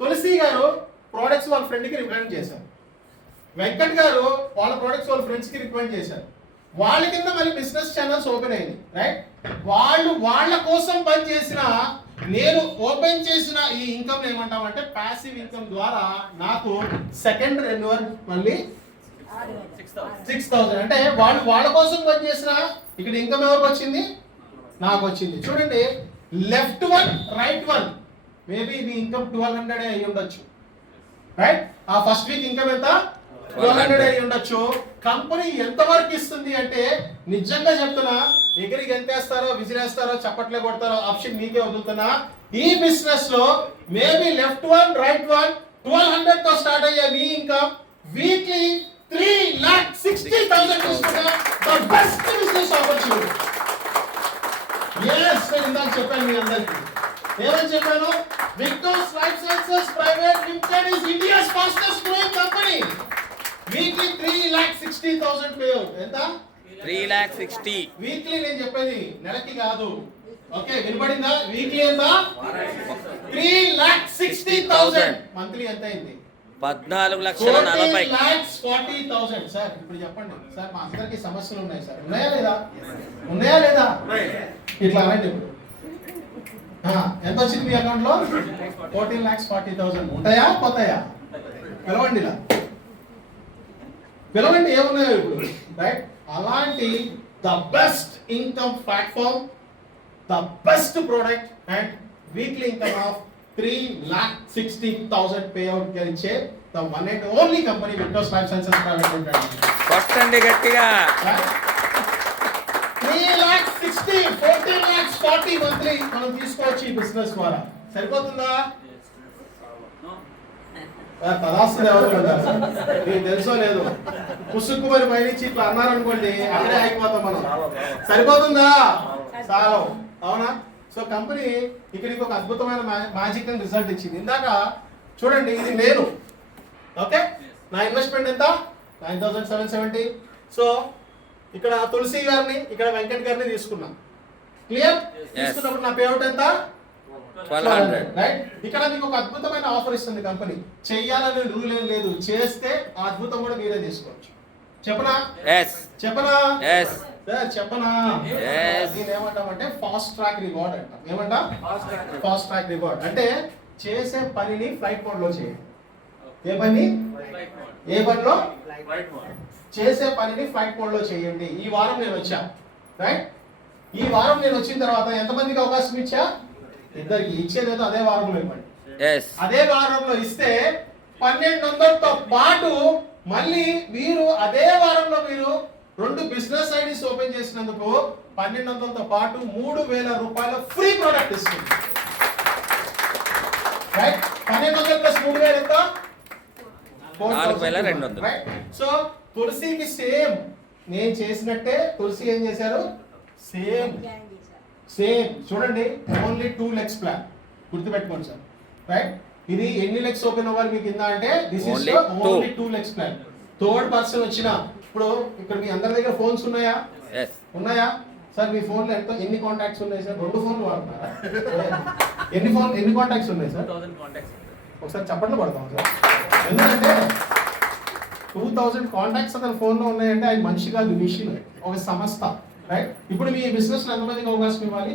తులసి గారు ప్రోడక్ట్స్ వాళ్ళ ఫ్రెండ్ కి రికమెండ్ చేశారు, వెంకట్ గారు వాళ్ళ ప్రోడక్ట్స్ వాళ్ళ ఫ్రెండ్స్ కి రికమెండ్ చేశారు. వాళ్ళ కింద మళ్ళీ బిజినెస్ ఛానల్స్ ఓపెన్ అయింది రైట్. వాళ్ళ కోసం పని చేసిన నేను ఓపెన్ చేసిన ఈ ఇన్కమ్ ఏమంటామంటే ప్యాసివ్ ఇన్కమ్ ద్వారా నాకు సెకండ్ రెన్యువల్ మళ్ళీ 6,000. అంటే వాళ్ళ కోసం పని చేసిన ఇక్కడ ఇన్కమ్ ఎవరికి వచ్చింది? నాకు వచ్చింది. చూడండి, లెఫ్ట్ 1 రైట్ 1 మేబీ మీ ఇన్కమ్ 1,200 అయి ఉండొచ్చు రైట్. ఆ ఫస్ట్ వీక్ ఇన్కమ్ ఎంత? 1,200 అయి ఉండొచ్చు. కంపెనీ ఎంత వరకు ఇస్తుంది అంటే నిజంగా చెప్తున్నా, ఎగిరికి ఎంత వేస్తారో విసిరేస్తారో చప్పట్లే కొడతారో ఆప్షన్ మీకే వదులుతున్నా. ఈ బిజినెస్ లో మేబీ లెఫ్ట్ 1 రైట్ 1 1,200 తో స్టార్ట్ అయ్యే మీ ఇన్కమ్ వీక్లీ 3,60,000 తీసుకున్నా the best business opportunity. yes నేను ఇందాక చెప్పాను మీ అందరికీ. ఏమని చెప్పాను? Victos life sciences private limited is India's fastest growing company. Weekly 3,60,000 pay out. ఎంత? 3,60,000. వీక్లీ నేను చెప్పేది నెలకి కాదు. ఓకే వినపడిందా? వీక్లీ ఎంత? 3,60,000. మంత్లీ ఎంత అయింది? 14,40,000. 40,40,000. సార్ ఇప్పుడు చెప్పండి సార్, మా అందరికి సమస్యలు ఉన్నాయి సార్. ఉన్నాయా లేదా? ఉన్నాయా లేదా? ఇట్లా అనండి ఇప్పుడు. ఎంత వచ్చింది మీ అకౌంట్ లో? 14,40,000. ఉంటాయా పోతాయా? పిలవండి ఇలా, పిలవండి ఏమున్నాయో ఇప్పుడు. రైట్, అలాంటి the best income platform, the best product and weekly income of 3,60,000 payout ఇచ్చే the one and only company Victos Life Sciences Private Limited. కొట్టండి గట్టిగా. 3,60,000, 14,40,000 మంత్లీ మనం తీసుకోవచ్చు ఈ బిజినెస్ ద్వారా. సరిపోతుందా? తదాస్తుంది ఎవరు కదా, మీకు తెలుసో లేదు. పుసుక్కు మరి పైనుంచి ఇట్లా అన్నారనుకోండి, అక్కడే ఆగిపోతాం మనం. సరిపోతుందా? చాలు, అవునా? సో కంపెనీ ఇక్కడికి ఒక అద్భుతమైన మ్యాజిక్ అండ్ రిజల్ట్ ఇచ్చింది. ఇందాక చూడండి, ఇది నేను. ఓకే, నా ఇన్వెస్ట్మెంట్ ఎంత? 9,770. సో ఇక్కడ తులసి గారిని, ఇక్కడ వెంకట్ గారిని తీసుకున్నా. క్లియర్? తీసుకున్నప్పుడు నా పేఅవుట్ ఎంత? 1,200. రైట్. ఇక్కడ మీకు ఒక అద్భుతమైన ఆఫర్ ఇస్తుంది కంపెనీ. చెయ్యాలని రూల్ ఏం లేదు, చేస్తే ఆ అద్భుతం కూడా మీరే తీసుకోవచ్చు. చెప్పనా? చెప్పనా? చెప్పనా? దీన్ని ఏమంటామంటే ఫాస్ట్ ట్రాక్ రివార్డ్ అంటాం. ఏమంటా? ఫాస్ట్ ట్రాక్ రివార్డ్ అంటే చేసే పనిని ఫ్లైట్ మోడ్ లో చేయండి. ఏ పని? ఏ పనిలో? చేసే పనిని ఫ్లైట్ మోడ్ లో చేయండి. ఈ వారం నేను వచ్చా. రైట్, ఈ వారం నేను వచ్చిన తర్వాత ఎంతమందికి అవకాశం ఇచ్చా? ఇద్దరికి. ఇచ్చేదేదో అదే వారంలో ఇవ్వండి. అదే వారంలో ఇస్తే 1,200తో పాటు మళ్ళీ మీరు అదే వారంలో మీరు 2 బిజినెస్ ఐడీస్ ఓపెన్ చేసినందుకు 1,200తో పాటు 3,000 రూపాయల ఫ్రీ ప్రోడక్ట్ ఇస్తుంది. రైట్, 1,200 ప్లస్ 3,000 ఎంత? 4,200. రైట్. సో తులసికి సేమ్ నేను చేసినట్టే తులసి ఏం చేశారు? సేమ్ చూడండి, ఓన్లీ 2 లెగ్స్ ప్లాన్. గుర్తుపెట్టుకోండి సార్. రైట్, ఇది ఎన్ని లెగ్స్ ఓపెన్ అవ్వాలి మీకు కింద అంటే this is only 2 legs plan. Third person వచ్చిన ఇప్పుడు ఇక్కడ మీ అందరి దగ్గర ఫోన్స్ ఉన్నాయా? ఉన్నాయా సార్? మీ ఫోన్ లో ఎన్ని కాంటాక్ట్స్ ఉన్నాయి సార్? 2 ఫోన్లు వాడుతున్నారా? ఎన్ని కాంటాక్ట్స్ ఉన్నాయి సార్? 2000 కాంటాక్ట్స్. ఒకసారి చప్పట్లు పడతాం సార్. ఎందుకంటే 2,000 కాంటాక్ట్స్ అతని ఫోన్ లో ఉన్నాయంటే ఆయన మనిషి కాదు, మిషన్, ఒక సంస్థ. రైట్, ఇప్పుడు మీ బిజినెస్ లో ఎంతమందికి అవకాశం ఇవ్వాలి?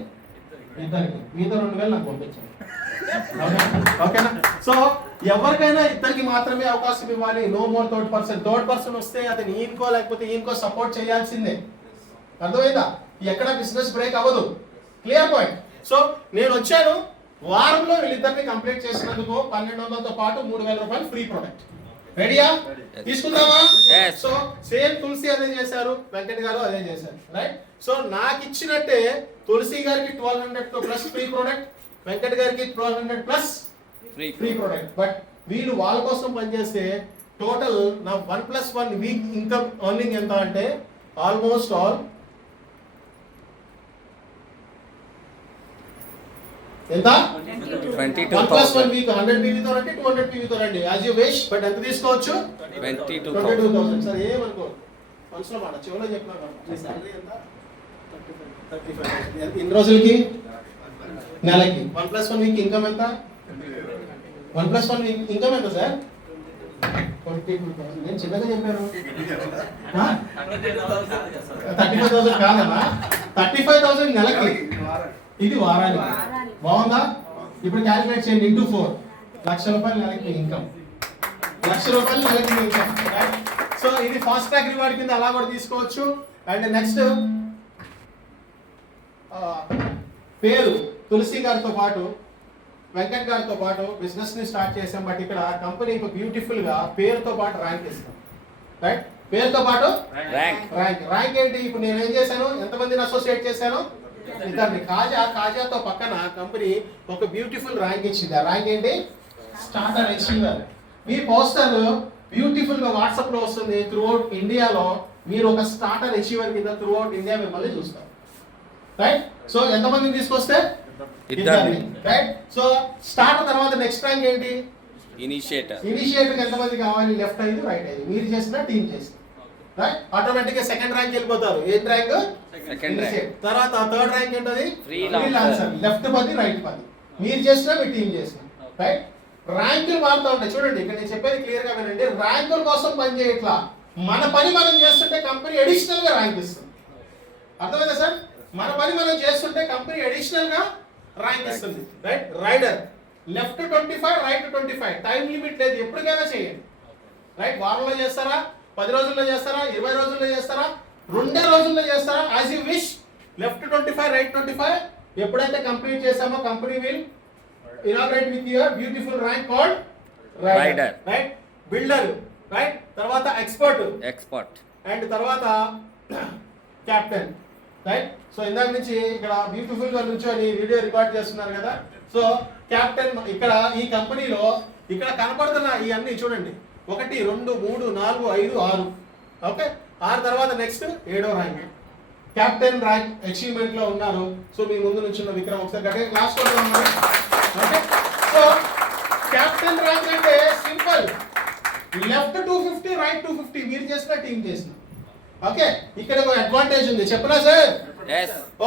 ఇద్దరికి. మీతో 2,000 నాకు పంపించండి. ఓకేనా? సో ఎవరికైనా ఇద్దరికి మాత్రమే అవకాశం ఇవ్వాలి. No more third person. Third person వస్తే అతను ఈయనకో లేకపోతే ఈయనకో సపోర్ట్ చేయాల్సిందే. అర్థమైందా? ఎక్కడ బిజినెస్ బ్రేక్ అవ్వదు. Clear point. సో నేను వచ్చాను, వారంలో వీళ్ళిద్దరిని కంప్లీట్ చేసినందుకు 1,200తో పాటు 3,000 రూపాయలు ఫ్రీ ప్రొడక్ట్. రెడీయా? తీసుకుందామా? సో సేమ్ తులసి అదే చేశారు, వెంకట్ గారు అదే చేశారు. రైట్, సో నాకు ఇచ్చినట్టే తులసి గారికి 1,200 ప్లస్ ఫ్రీ ప్రొడక్ట్, వెంకట్ గారికి 1,200 ప్లస్ ఫ్రీ ప్రొడక్ట్. బట్ వీళ్ళు వాళ్ళ కోసం పనిచేస్తే టోటల్ నా 1+1 వీక్ ఇన్కమ్ ఎర్నింగ్ ఎంత అంటే ఆల్మోస్ట్ ఆల్ ఎంత? 1+1 వీక్ 100 PV తో రండి, 200 PV తో రండి, యాజ్ యూ విష్. బట్ ఎంత తీసుకోవచ్చు? 22,000. సార్ ఏమనుకో మనసులో మాట చెవులో చెప్పినా సాలరీ ఎంత? 35,000. ఇన్ని రోజులకి? నెలకి. 1+1 వీక్ ఇన్కమ్ ఎంత? 1+1 వీక్ ఇన్కమ్ ఎంత సార్? 22,000. నేను చిన్నగా చెప్పాను. 35,000 కాదన్నా, 35,000 నెలకి. ఇది వారానికి. బాగుందా? ఇప్పుడు క్యాలిక్యులేట్ చేయండి. ఇంటూ 4 లక్ష రూపాయలు నెలకి ఇన్కమ్. లక్ష రూపాయలు నెలకి ఇన్కమ్. సో ఇది ఫాస్ట్ ట్రాక్ రివార్డ్ కింద అలా కూడా తీసుకోవచ్చు. అండ్ నెక్స్ట్ పేరు తులసి గారితో పాటు వెంకట్ గారితో పాటు బిజినెస్ ని స్టార్ట్ చేసాం. బట్ ఇక్కడ కంపెనీ బ్యూటిఫుల్ గా పేరుతో పాటు ర్యాంక్ ఇస్తాం. రైట్, పేరుతో పాటు ర్యాంక్ ఏంటి? ఇప్పుడు నేను ఏం చేశాను? ఎంతమందిని అసోసియేట్ చేశాను? ఇద్దరిని. కాజాతో పక్కన కంపెనీ ఒక బ్యూటిఫుల్ ర్యాంక్ ఇచ్చింది. ఆ ర్యాంక్ ఏంటి? Starter achiever. మీ పోస్టర్ బ్యూటిఫుల్ గా వాట్సాప్ లో వస్తుంది. త్రూఅవుట్ ఇండియాలో మీరు ఒక స్టార్టర్ అచీవర్ కింద త్రూఅవుట్ ఇండియా మిమ్మల్ని చూస్తారు. రైట్, సో ఎంతమందిని తీసుకొస్తే? ఇద్దరిని. రైట్, సో స్టార్టర్ తర్వాత నెక్స్ట్ ర్యాంక్ ఏంటి? ఇనిషియేటర్. ఎంతమంది కావాలి? Left 5 right 5. మీరు చేసిన టీం చేసిన. ఆటోమేటిక్ గా సెకండ్ ర్యాంక్ వెళ్ళిపోతారు. ఏం ర్యాంక్? Second rank. తర్వాత థర్డ్ ర్యాంక్ ఏంటది? ఫ్రీలాన్సర్. లెఫ్ట్ 10 రైట్ 10 మీరు చేసినా మీ టీం చేసినా. రైట్, ర్యాంకులు మారుతూ ఉంటాయి. చూడండి ఇక్కడ నేను చెప్పేది క్లియర్ గా వినండి. ర్యాంకుల కోసం పని చేయట్లా, మన పని మనం చేస్తుంటే కంపెనీ అడిషనల్ గా ర్యాంక్ ఇస్తుంది. అర్థమైందా సార్? మన పని మనం చేస్తుంటే కంపెనీ అడిషనల్ గా ర్యాంక్ ఇస్తుంది. Right, rider left 25 right 25 time limit లేదు, ఎప్పటికైనా చేయండి. రైట్, వారంలో చేస్తారా, 10 రోజుల్లో చేస్తారా, 20 రోజుల్లో చేస్తారా, 2 రోజుల్లో చేస్తారా, as you wish. Left 25 right 25 ఎప్పుడైతే కంప్లీట్ చేసామో company will inaugurate with your beautiful rank called rider. Right, builder. Right, తర్వాత ఎక్స్పర్ట్ అండ్ తర్వాత కెప్టెన్. రైట్, సో ఇందాక నుంచి ఇక్కడ బ్యూటిఫుల్ గా నుంచొని వీడియో రికార్డ్ చేస్తున్నారు కదా. సో కెప్టెన్ ఇక్కడ ఈ కంపెనీలో ఇక్కడ కనపడుతున్న ఈ అన్ని చూడండి, 1 2 3 4 5 6. ఓకే, 6 తర్వాత నెక్స్ట్ 7వ ర్యాంక్ కెప్టెన్ ర్యాంక్ అచీవ్మెంట్ లో ఉన్నారు. సో మీ ముందు నుంచి ఉన్న విక్రమ్ ఒకసారి గట్టిగా క్లాస్ కొడుతూ ఉన్నారు. ఓకే, సో కెప్టెన్ ర్యాంక్ అంటే సింపుల్, లెఫ్ట్ 250 రైట్ 250 మీరు చేసిన టీం చేసిన. ఓకే, ఇక్కడ ఒక అడ్వాంటేజ్ ఉంది చెప్పనా సార్?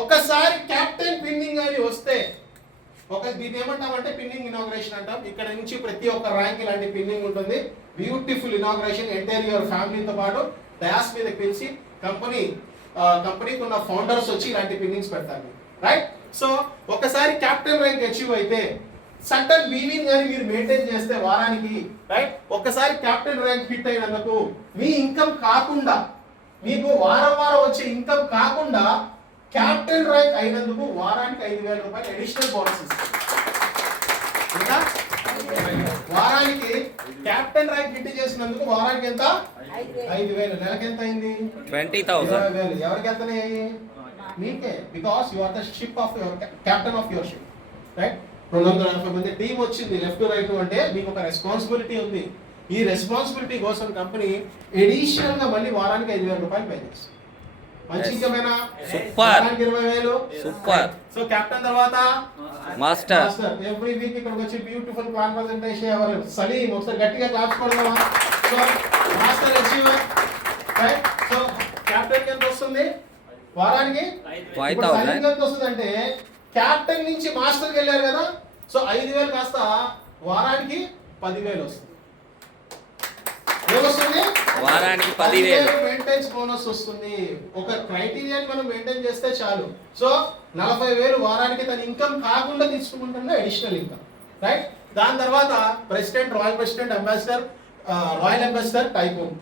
ఒక్కసారి కెప్టెన్ పిన్నింగ్ అని వస్తే దీన్ని ఏమంటామంటే పిన్నింగ్ ఇనాగ్రేషన్ అంటాం. ఇక్కడ నుంచి ప్రతి ఒక్క ర్యాంక్ ఇలాంటి పిన్నింగ్ ఉంటుంది. బ్యూటిఫుల్ ఇనాగ్రేషన్ ఎంటైర్ యువర్ ఫ్యామిలీతో పాటు డయాస్ మీద పిలిచి కంపెనీకి ఉన్న ఫౌండర్స్ వచ్చి ఇలాంటి పిన్నింగ్స్ పెడతారు. రైట్, సో ఒకసారి కెప్టెన్ ర్యాంక్ అచీవ్ అయితే సటన్ వీవింగ్ అని మీరు మెయింటైన్ చేస్తే వారానికి, రైట్, ఒక్కసారి కెప్టెన్ ర్యాంక్ హిట్ అయినందుకు మీ ఇన్కమ్ కాకుండా, మీకు వారం వచ్చే ఇన్కమ్ కాకుండా కెప్టెన్ ర్యాంక్ అయినందుకు వారానికి 5,000 రూపాయలు అడిషనల్ బోనస్ ఇస్తారు. ఇంకా వారానికి కెప్టెన్ ర్యాంక్ హిట్ చేసినందుకు వారానికి ఎంత? 5,000. నెలకి ఎంత అయింది? 20,000. 20,000. ఎవరికి ఎంతనే? మీకే, because you are the ship of your captain of your ship. Right, 240 మంది టీం వచ్చింది లెఫ్ట్ రైట్ అంటే మీకు ఒక రెస్పాన్సిబిలిటీ ఉంది. ఈ రెస్పాన్సిబిలిటీ కోసం కంపెనీ ఎడిషనల్ గా మళ్ళీ వారానికి 5,000 రూపాయలు పే చేస్తుంది. మంచి ఇన్కమేనా? సూపర్. 20,000 సూపర్. సో కెప్టెన్ తర్వాత మాస్టర్. ఎవ్రీ వీక్ ఇక్కడికి వచ్చి బ్యూటిఫుల్ ప్లాన్ ప్రెజెంటేషన్ ఎవరు? సలీం ఒకసారి గట్టిగా క్లాప్స్ కొడదామా? So master achiever. Right, so captain ఎంత వస్తుంది వారానికి? 5,000. ఎంత వస్తుంది అంటే కెప్టెన్ నుంచి మాస్టర్కి వెళ్ళారు కదా, సో 5,000 కాస్త వారానికి 10,000 వస్తుంది. ఏమొస్తుంది? వారానికి 10,000 మెయింటెనెన్స్ బోనస్ వస్తుంది. ఒక క్రైటీరియాని మనం మెయింటైన్ చేస్తే చాలు. సో 40,000 వారానికి తన ఇన్కమ్ కాకుండా తీసుకుంటున్న అడిషనల్ ఇన్కమ్. రైట్, దాని తర్వాత president, royal president, ambassador, royal ambassador, tycoon.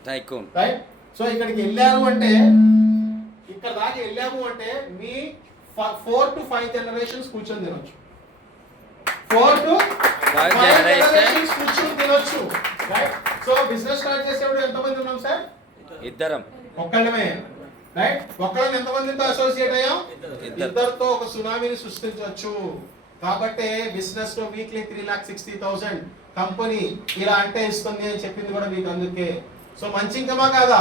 Right, so ఇక్కడికి వెళ్ళారు అంటే, ఇక్కడ దాకా వెళ్ళాము అంటే మీ 4 to 5 జనరేషన్స్ కూర్చొని తినొచ్చు. 4 to 5 జనరేషన్స్ కూర్చొని తినొచ్చు. రైట్, సో బిజినెస్ స్టార్ట్ చేసేప్పుడు ఎంతమంది ఉన్నాం సార్? ఇద్దరం. ఒక్కళ్ళమే. రైట్, ఒక్కళ్ళని ఎంతమందితో అసోసియేట్ అయ్యాం? ఇద్దరితో ఒక సునామీని సృష్టించవచ్చు. కాబట్టి బిజినెస్ లో వీక్లీ 3,60,000 కంపెనీ ఇలా అంటే ఇస్తుంది అని చెప్పింది కూడా మీకు అందుకే. సో మంచి ఇన్కమా కాదా?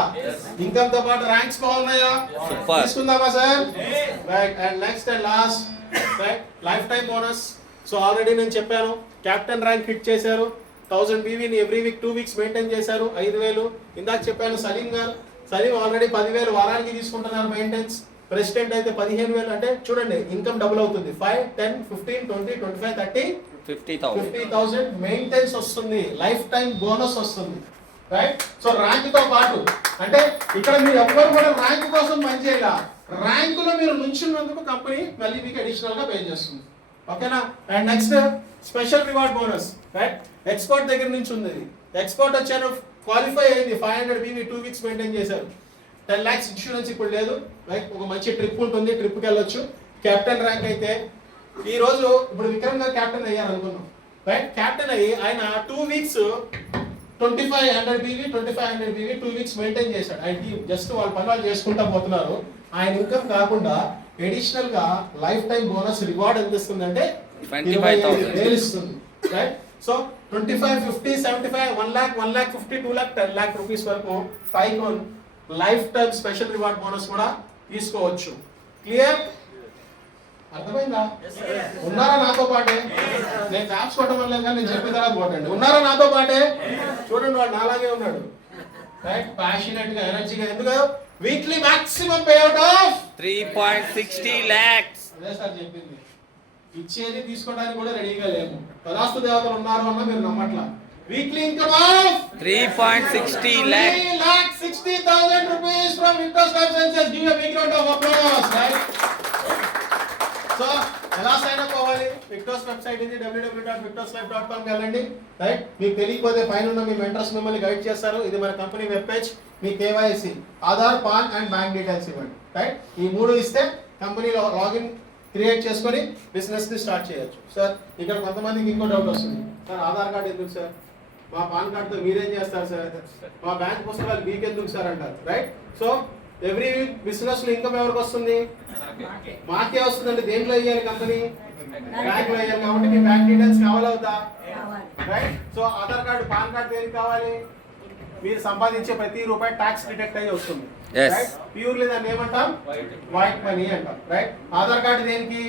ఇన్కమ్ తో పాటు ర్యాంక్స్ బాగున్నాయా? తీసుకుందామా sir? Right, and next and last right, life time bonus. So already నేను చెప్పాను, కెప్టెన్ ర్యాంక్ హిట్ చేశారు, 1000 BVని ఎవ్రీ వీక్ 2 వీక్స్ మెయింటైన్ చేశారు, 5,000. ఇందాక చెప్పాను సలీం గారు, సలీం ఆల్రెడీ 10,000 వారానికి తీసుకుంటున్నారు మెయింటెనెన్స్. ప్రెసిడెంట్ అయితే 15,000. అంటే చూడండి ఇన్కమ్ డబుల్ అవుతుంది. 5, 10, 15, 20, 25, 30, 50,000 మెయింటెనెన్స్ వస్తుంది. లైఫ్ టైం బోనస్ వస్తుంది. రైట్, సో ర్యాంక్ తో పాటు అంటే ఇక్కడ మీరు ఎవ్వరు కూడా ర్యాంక్ కోసం పనిచేయాల, ర్యాంకులో మీరు నుంచున్నందుకు కంపెనీ మళ్ళీ మీకు అడిషనల్ గా పే చేస్తుంది. ఓకేనా? And next special reward bonus. Right, expert దగ్గర నుంచి ఉంది. ఎక్స్పర్ట్ వచ్చారు, క్వాలిఫై అయింది, 500 BV 2 వీక్స్ మెయింటైన్ చేశారు, 10 lakhs ఇన్సూరెన్స్ ఇప్పుడు లేదు. రైట్, ఒక మంచి ట్రిప్ ఉంటుంది, ట్రిప్కి వెళ్ళొచ్చు. కెప్టెన్ ర్యాంక్ అయితే ఈ రోజు ఇప్పుడు విక్రమ్ గారు కెప్టెన్ అయ్యారు అనుకున్నాం. రైట్, కెప్టెన్ అయ్యి ఆయన 2 వీక్స్ 2,500 BV 2 వీక్స్ మెయింటైన్ చేశాడు. ఆయన జస్ట్ వాళ్ళ పని వాళ్ళు చేసుకుంటా పోతున్నారు. ఆయన ఇన్కమ్ కాకుండా అడిషనల్ గా లైఫ్ టైం బోనస్ రివార్డ్ ఎంత ఇస్తుంది అంటే 25,000 ఇస్తుంది. Right, so 25, 50, 75, 1 lakh, 1,50,000, 2 lakh, 10 lakh rupees వరకు tycoon life time special reward bonus కూడా తీసుకోవచ్చు. క్లియర్? అర్థమైందా? ఉన్నారా నాతో పాటే? నేను క్లాప్స్ కొట్టమని కానీ నేను చెప్పిన తర్వాత కొట్టండి. ఉన్నారా నాతో పాటే? చూడండి వాడు నాలాగే ఉన్నాడు. రైట్ ప్యాషనెట్ గా ఎనర్జీగా ఎందుకు weekly maximum pay out of 3.60 lakhs. అదే సార్ చెప్పింది ఇచ్చేది తీసుకోవడానికి కూడా రెడీగా లేము తదాస్తు దేవతలు ఉన్నారు అన్న మీరు నమ్మట్లా weekly income of 3.60 lakhs. 3,60,000 rupees from Victor's Life Sciences. Give a big round of applause, right? So, ఎలా సైన్ అప్ అవ్వాలి? విక్టర్స్ వెబ్సైట్ ఇది www.victorslife.com కి వెళ్ళండి, రైట్? మీకు తెలియకపోతే పైన ఉన్న మీ మెంటర్స్ మిమ్మల్ని గైడ్ చేస్తారు. ఇది మన company web page. Me KYC Aadhaar, pan and bank details ఇవ్వండి, రైట్? ఈ మూడు ఇస్తే కంపెనీలో లాగిన్ క్రియేట్ చేసుకొని బిజినెస్ ని స్టార్ట్ చేయొచ్చు. సార్ ఇక్కడ కొంతమందికి ఇంకో డౌట్ వస్తుంది, సార్ ఆధార్ కార్డు ఎందుకు సార్, మా పాన్ కార్డుతో మీరేం చేస్తారు సార్, మా బ్యాంక్ పుస్తకాలు మీకు ఎందుకు సార్ అంటారు, right? So every week business లో ఇన్కమ్ ఎవరికి వస్తుంది? మాకే వస్తుందండి. దేంట్లో వేయాలి? కంపెనీ బ్యాంక్ లో వేయాలి. కాబట్టి మీ బ్యాంక్ డీటెయిల్స్ కావాలవుతా, right? So Aadhaar card, PAN card దేనికి కావాలి? మీరు సంపాదించే ప్రతి రూపాయి ట్యాక్స్ డిడక్ట్ అయ్యి వస్తుంది, రైట్? ప్యూర్లీ దాన్ని ఏమంటాం? వైట్ మనీ అంటాం, రైట్? ఆధార్ కార్డు దేనికి?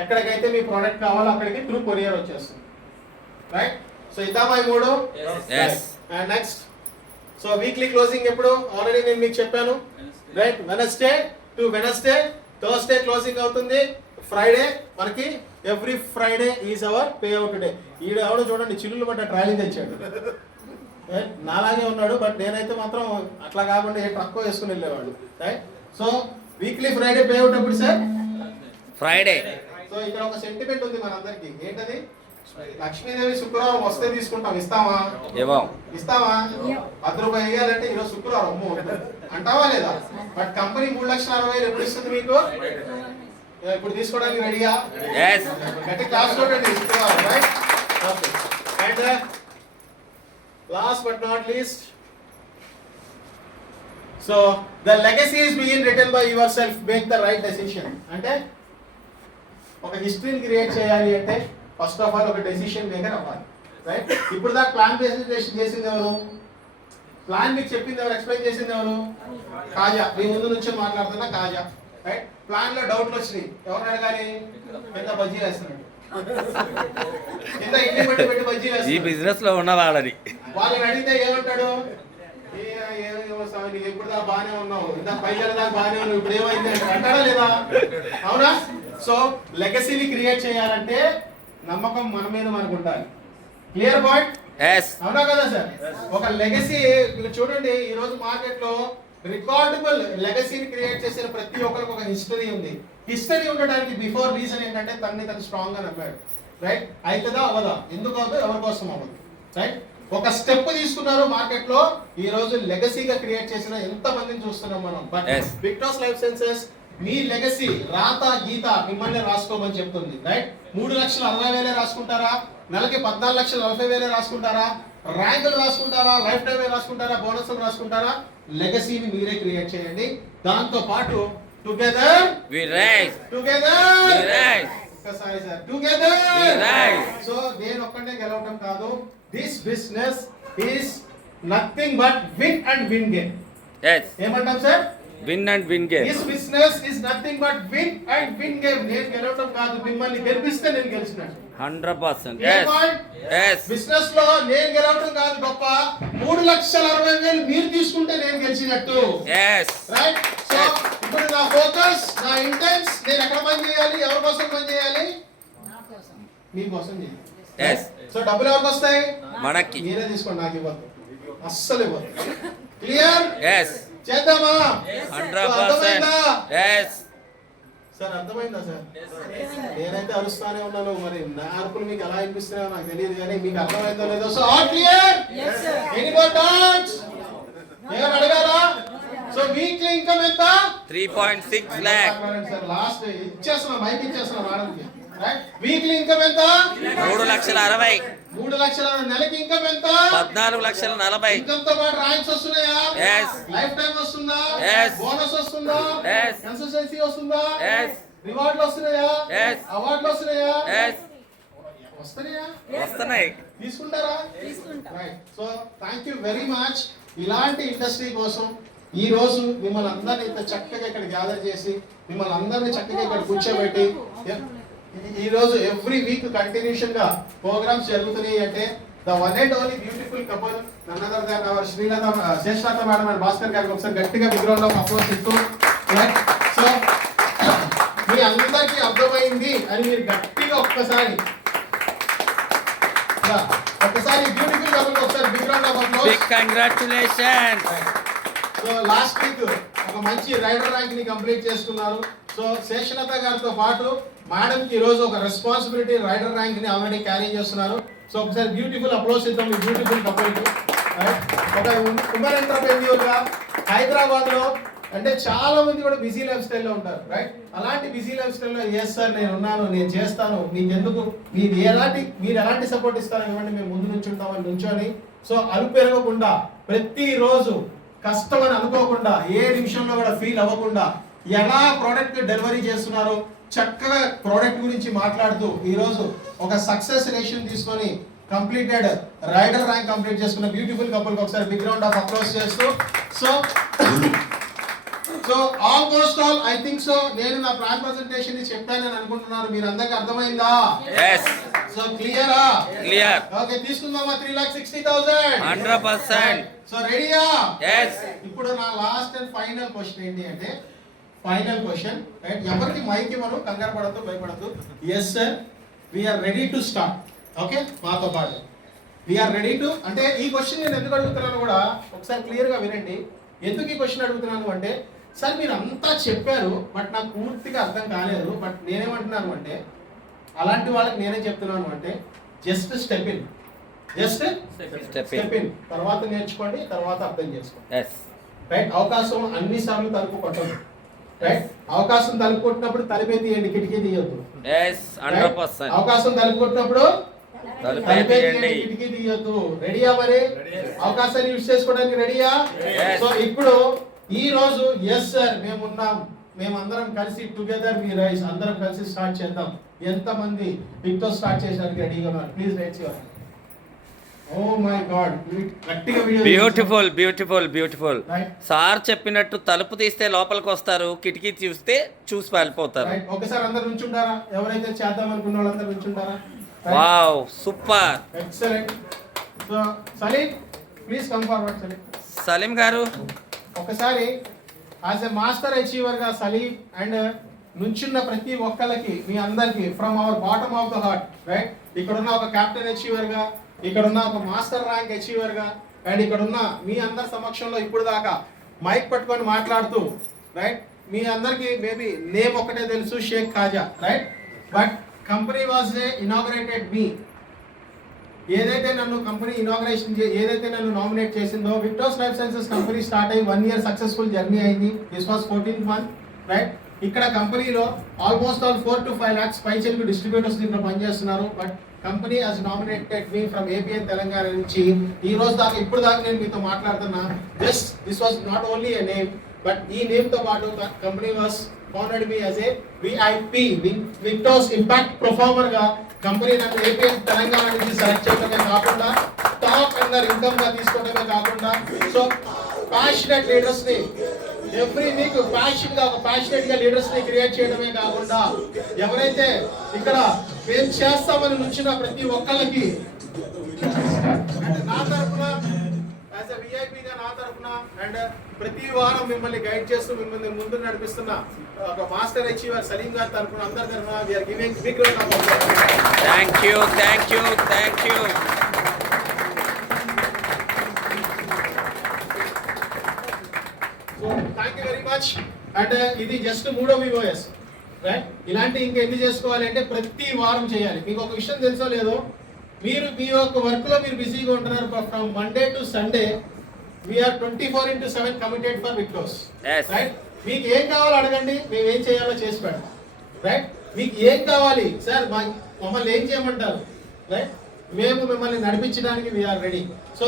ఎక్కడికైతే మీ ప్రోడక్ట్ కావాలో అక్కడికి త్రూ కొరియర్ వచ్చేస్తుంది, రైట్? సో ఇద్దామా ఈ మూడు? And next, so weekly closing ఎప్పుడు? ఆల్రెడీ నేను మీకు చెప్పాను, right? Wednesday to Wednesday, Thursday closing అవుతుంది, ఫ్రైడే మనకి every Friday is our pay out day. ఈడ ఎవడో చూడండి చిల్లులు పడ్డ ట్రాలీ తెచ్చాడు, నాలాగే ఉన్నాడు, బట్ నేనైతే మాత్రం అట్లా కాకుండా ఏ ట్రక్ వేసుకుని వెళ్ళేవాడు, right? So weekly Friday pay out ఎప్పుడు సార్? ఫ్రైడే. సో ఇక్కడ ఒక సెంటిమెంట్ ఉంది మనందరికి, ఏంటది? లక్ష్మీదేవి శుక్రవారం వస్తే తీసుకుంటాం, ఇస్తావా? ఇస్తావా? 10 రూపాయలు ఇవ్వాలంటే ఈరోజు శుక్రవారం అమ్మో అంటావా లేదా? బట్ కంపెనీ 3,60,000 ఎప్పుడు ఇస్తుంది మీకు? ఇప్పుడు తీసుకోవడానికి రెడీయా? గట్టి క్లాస్ చూడండి శుక్రవారం, right? Okay. And last but not least, so the legacy is being written by your self, make the right decision. అంటే ఒక హిస్టరీని క్రియేట్ చేయాలి అంటే ఫస్ట్ ఆఫ్ ఆల్ ఒక డెసిషన్ మేకర్ అవ్వాలి, రైట్? ఇప్పుడు దాకా ప్లాన్ ప్రెజెంటేషన్ చేసింది ఎవరు? ప్లాన్ మీకు చెప్పింది ఎవరు? ఎక్స్ప్లెయిన్ చేసింది ఎవరు? కాజా. మీ ముందు నుంచి మాట్లాడుతున్నా కాజా, రైట్? ప్లాన్ లో డౌట్లు వచ్చినాయి, ఎవరిని అడగాలి? కింద బజ్జీలు వేస్తున్నాడు, కింద ఇడ్లీ పెట్టి బజ్జీలు వేస్తున్నాడు. ఈ బిజినెస్ లో ఉన్న వాళ్ళని అడిగితే ఏమంటాడు? ఎప్పుడు దాకా బాగానే ఉన్నావు, ఇంత పైసలు దాకా బాగానే ఉన్నావు, ఇప్పుడు ఏమైంది అంటాడా లేదా? అవునా? సో లెగసీని క్రియేట్ చేయాలంటే నమ్మకం మన మీద మనకు ఉండాలి. Clear point? అవునా కదా సార్? ఒక లెగసీ చూడండి, ఈ రోజు మార్కెట్ లో రికార్డబుల్ లెగసీని క్రియేట్ చేసిన ప్రతి ఒక్కరికి ఒక హిస్టరీ ఉంది. హిస్టరీ ఉండడానికి బిఫోర్ రీజన్ ఏంటంటే తను స్ట్రాంగ్ గా నమ్మాడు, రైట్? అవుతుందా అవ్వదా? ఎందుకు అవుతుందో ఎవరి కోసం అవ్వదు, రైట్? ఒక స్టెప్ తీసుకున్నారు మార్కెట్ లో, ఈ రోజు లెగసీగా క్రియేట్ చేసిన ఎంత మందిని చూస్తున్నాం మనం. బట్ విక్టర్స్ లైఫ్ సైన్సెస్ మీ లెగసీ రాత గీత మిమ్మల్ని రాసుకోమని చెప్తుంది, రైట్? 3,60,000 రాసుకుంటారా? నెలకి 14,40,000 రాసుకుంటారా? ర్యాంకులు రాసుకుంటారా? Life time రాసుకుంటారా? బోనస్లు రాసుకుంటారా? లెగసీని మీరే క్రియేట్ చేయండి. దాంతో పాటు together we rise, together we rise, ఒక్కసారి sir together we rise. So నేను ఒక్కనే గెలవడం కాదు, this business is nothing but win and win game. ఏమంటాం sir? Win and win game. This business is nothing but win and win game. నేను గెలవడం కాదు, మిమ్మల్ని గెలిపిస్తే నేను గెలిచినట్టు. 100%. బిజినెస్ లో నేను గెలవడం కాదు గొప్ప, 3,60,000 మీరు తీసుకుంటే నేను గెలిచినట్టు, రైట్? సో ఇప్పుడు నా ఫోకస్, నా ఇంటెన్స్, నేను ఎక్కడ పని చేయాలి? ఎవరి కోసం పని చేయాలి? మీకోసం చేయాలి. సో డబ్బులు ఎవరికి వస్తాయి? మనకి. మీరే తీసుకోండి, నాకు ఇవ్వద్దు, అస్సలు ఇవ్వద్దు. క్లియర్? చేద్దామా? 100%. సార్ అర్థమైందా సార్? నేనైతే అరుస్తానే ఉన్నాను, మరి నా అరుపులు మీకు ఎలా అనిపిస్తున్నాయో నాకు తెలియదు, కానీ మీకు అర్థమైందో లేదో. So all clear? Any more doubts? ఏమైనా అడగాలా? సో వీక్లీ ఇన్కమ్ ఎంత? 3.6 lakh. సార్ లాస్ట్ ఇచ్చేస్తున్నా, మైక్ ఇచ్చేస్తున్నా మేడంకి, రైట్? వీక్లీ ఇన్కమ్ ఎంత? 3,60,000. 3,00,000. నెలకి ఇన్కమ్ ఎంత? 14,40,000. ఇన్కమ్ తో పాటు ర్యాంక్స్ వస్తున్నాయా? లైఫ్ టైం వస్తుందా? బోనస్ వస్తుందా? కన్సిస్టెన్సీ వస్తుందా? రివార్డులు వస్తున్నాయా? అవార్డులు వస్తున్నాయా? వస్తున్నాయి. తీసుకుంటారా? Right. So thank you very much. ఇలాంటి ఇండస్ట్రీ కోసం ఈ రోజు మిమ్మల్ని అందరినీ ఇంత చక్కగా ఇక్కడ గ్యాదర్ చేసి మిమ్మల్ని అందరినీ చక్కగా ఇక్కడ కూర్చోబెట్టి ఈ రోజు ఎవ్రీ వీక్ కంటిన్యూషన్ గా ప్రోగ్రామ్స్ జరుగుతున్నాయి అంటే the one and only beautiful couple none other than our Sreelatha Seshalatha madam and Bhaskar గారికి ఒకసారి గట్టిగా బిగ్రౌండ్ లో అప్రోచ్ ఇస్తూ సో మీ అందరికీ అర్థమైంది అని మీరు గట్టిగా ఒక్కసారి బ్యూటిఫుల్ కపుల్ ఒకసారి big round of applause. Big congratulations. So last week ఒక మంచి రైడర్ ర్యాంక్ ని కంప్లీట్ చేసుకున్నారు. సో శేషలత గారితో పాటు మేడం కి ఈ రోజు ఒక రెస్పాన్సిబిలిటీ రైడర్ ర్యాంక్ ని ఆల్రెడీ క్యారీ చేస్తున్నారు. సో ఒకసారి బ్యూటిఫుల్ అప్రోచ్ ఇద్దాం ఈ బ్యూటిఫుల్ కపుల్ కి. ఒక ఉమెన్ ఎంటర్‌ప్రెన్యూర్ గా హైదరాబాద్ లో అంటే చాలా మంది కూడా బిజీ లైఫ్ స్టైల్లో ఉంటారు, రైట్? అలాంటి బిజీ లైఫ్ స్టైల్లో ఎస్ సార్ నేను ఉన్నాను, నేను చేస్తాను, మీకు ఎందుకు మీరు ఎలాంటి సపోర్ట్ ఇస్తారో ఇవ్వండి, మేము ముందు నుంచి ఉంటామని నుంచొని సో అలుపు పెరగకుండా ప్రతిరోజు కష్టం అని అనుకోకుండా ఏ నిమిషంలో కూడా ఫీల్ అవ్వకుండా ఎలా ప్రోడక్ట్ డెలివరీ చేస్తున్నారో చక్కగా ప్రోడక్ట్ గురించి మాట్లాడుతూ ఈ రోజు ఒక సక్సెస్ రేషన్ తీసుకొని కంప్లీటెడ్ రైడర్ ర్యాంక్ కంప్లీట్ చేసుకున్న బ్యూటిఫుల్ కపుల్ కి ఒకసారి బిగ్ రౌండ్ ఆఫ్ అప్లాస్ చేస్తూ so almost all I think so నేను నా ప్లాన్ ప్రెజెంటేషన్ ని చెప్పానని అనుకుంటున్నారు. మీరు అందరికి అర్థమైందా? yes సో క్లియరా? క్లియర్. ఓకే తీసుకుందామా 3,60,000? 100%. సో రెడీయా? yes ఇప్పుడు నా లాస్ట్ అండ్ ఫైనల్ క్వశ్చన్ ఏంటి అంటే ఫైనల్ క్వశ్చన్ రైట్, ఎవరికి మైక్ ఇవ్వను, కంగారు పడద్దు, భయపడద్దు. Yes sir we are ready to start. Okay మాతో పాటు వి ఆర్ రెడీ టు అంటే ఈ క్వశ్చన్ నేను ఎందుకు అడుగుతున్నాను కూడా ఒకసారి క్లియర్ గా వినండి. ఎందుకు ఈ క్వశ్చన్ అడుగుతున్నాను అంటే సార్ మీరు అంతా చెప్పారు బట్ నాకు పూర్తిగా అర్థం కాలేదు. బట్ నేనేమంటున్నాను అంటే అలాంటి వాళ్ళకి నేనే చెప్తున్నాను అంటే just step in, just step in, తర్వాత నేర్చుకోండి, తర్వాత అర్థం చేసుకోండి. yes right? అవకాశం అన్ని సార్లు తలుపు కొట్టదు, రైట్? అవకాశం తలుపు కొట్టినప్పుడు తలుపే తీయండి, కిటికీ తీయొద్దు. yes 100%. అవకాశం తలుపు కొట్టినప్పుడు తలుపే తలుపే తీయండి. తీయండి, కిటికీ తీయొద్దు. రెడీయా? మరి అవకాశాన్ని యూజ్ చేసుకోవడానికి రెడీయా? Yes. సో ఇప్పుడు ఈ రోజు ఎస్ సార్ మేమున్నాం, మేమందరం కలిసి టుగెదర్ వి రైస్, అందరం కలిసి స్టార్ట్ చేద్దాం. ఎంతమంది మీతో స్టార్ట్ చేసడానికి రెడీగా ఉన్నారు? Please write your. Oh my god, గట్టిగా video. Beautiful beautiful beautiful. Right sir చెప్పినట్టు తలుపు తీస్తే లోపలికి వస్తారు, కిటికీ చూస్తే చూసి వెళ్ళిపోతారు. రైట్. ఒకసారి అందరు నుంచుంటారా? ఎవరైతే చేద్దాం అనుకున్న వాళ్ళందరూ నుంచుంటారా? Wow super. Excellent. So Salim please come forward. Salim Salim గారు ఒకసారి యాజ్ ఎ మాస్టర్ అచీవర్ గా సలీం అండ్ నుంచున్న ప్రతి ఒక్కళ్ళకి మీ అందరికి from our bottom of the heart, right? ఇక్కడ ఉన్న ఒక కెప్టెన్ అచీవర్ గా, ఇక్కడ ఉన్న ఒక మాస్టర్ ర్యాంక్ అచీవర్ గా అండ్ ఇక్కడ ఉన్న మీ అందరి సమక్షంలో ఇప్పుడు దాకా మైక్ పట్టుకొని మాట్లాడుతూ, రైట్? మీ అందరికి మేబీ నేమ్ ఒకటే తెలుసు, Sheikh Khaja, right? But company was inaugurated me. ఏదైతే నన్ను కంపెనీ ఇనాగరేషన్ ఏదైతే నన్ను నామినేట్ చేసిందో Victos life sciences company start అయ్యి 1 year సక్సెస్ఫుల్ జర్నీ అయింది. This was 14th month, right? ఇక్కడ కంపెనీలో ఆల్మోస్ట్ ఆల్ 4 to 5 lakhs పైచలకు డిస్ట్రిబ్యూటర్స్ దీంట్లో పనిచేస్తున్నారు. But company has nominated me from AP and Telangana నుంచి ఈ రోజు దాకా ఇప్పుడు దాకా నేను మీతో మాట్లాడుతున్నా. This was not only a name but ఈ నేమ్ తో పాటు company was honored me as a VIP Victos impact performer గా కంపెనీ నన్ను ఏపీ అండ్ తెలంగాణ నుంచి సెలెక్ట్ చేయడమే కాకుండా టాప్ అండర్ ఇన్కమ్ గా తీసుకోవడమే కాకుండా సో ప్యాషనెట్ లీడర్స్ ని ఎవ్రీ వీక్ ప్యాషనెట్ గా లీడర్స్ ని క్రియేట్ చేయడమే కాకుండా ఎవరైతే ఇక్కడ మేము చేస్తామని నుంచిన ప్రతి ఒక్కళ్ళకి నా తరఫున యాజ్ ఎ విఐపి గా నా తరఫున అండ్ ప్రతి వారం మిమ్మల్ని గైడ్ చేస్తూ మిమ్మల్ని ముందు నడిపిస్తున్న ఒక మాస్టర్ అచీవర్ సలీం గారి తరఫున అందరి తరఫున we are giving big round of applause. Thank you thank you thank you. So thank you very much. And ఇది జస్ట్ మూడో వివోఎస్, రైట్? ఇలాంటి ఇంకా ఎన్ని చేసుకోవాలి అంటే ప్రతి వారం చేయాలి. మీకు ఒక విషయం తెలుసో లేదో, మీరు మీ యొక్క వర్క్ లో మీరు బిజీగా ఉంటున్నారు. From Monday to Sunday we're 24/7 committed for Victos, right? మీకు ఏం కావాలో అడగండి, మేము ఏం చేయాలో చేసి పెడతాం, రైట్? మీకు ఏం కావాలి సార్, మమ్మల్ని ఏం చేయమంటారు, రైట్? మేము మిమ్మల్ని నడిపించడానికి we are ready. So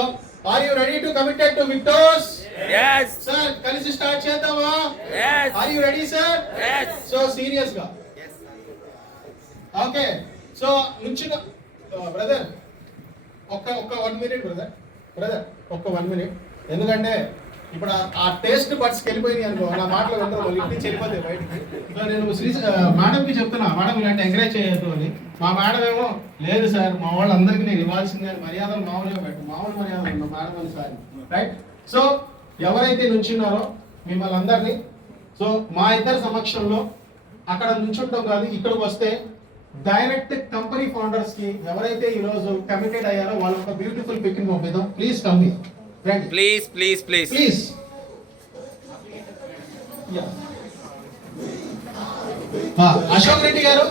are you ready to committed to Victos? yes sir కలిసి స్టార్ట్ చేద్దామా? yes are you ready sir? yes so serious గా ఓకే. సో నుంచిన ఒక్క 1 minute బ్రదర్ ఒక్క 1 minute. ఎందుకంటే ఇప్పుడు ఆ టేస్ట్ బట్స్ వెళ్ళిపోయింది అనుకో, నా మాటలు వింటారు వాళ్ళు ఇంటి చెల్లిపోతాయి బయటికి. సో నేను మేడంకి చెప్తున్నా, మేడం ఇలాంటి ఎంకరేజ్ చేయొద్దు అని. మా మేడం ఏమో లేదు సార్ మా వాళ్ళందరికీ నేను ఇవ్వాల్సిందే అని మర్యాదలు మామూలుగా పెట్టు, మామూలు మర్యాదలు మా మేడం అని సార్, రైట్. సో ఎవరైతే నుంచున్నారో మిమ్మల్ని అందరినీ, సో మా ఇద్దరి సమక్షంలో అక్కడ నుంచుంటాం కాదు, ఇక్కడికి వస్తే డైరెక్ట్ కంపెనీ ఫౌండర్స్ కి ఎవరైతే ఈ రోజు కమిటెడ్ అయ్యారో వాళ్ళ ఒక బ్యూటిఫుల్ పిక్ ని పంపిద్దాం. ప్లీజ్ కమ్ హియర్, రండి please please please please. Ashok Reddy గారు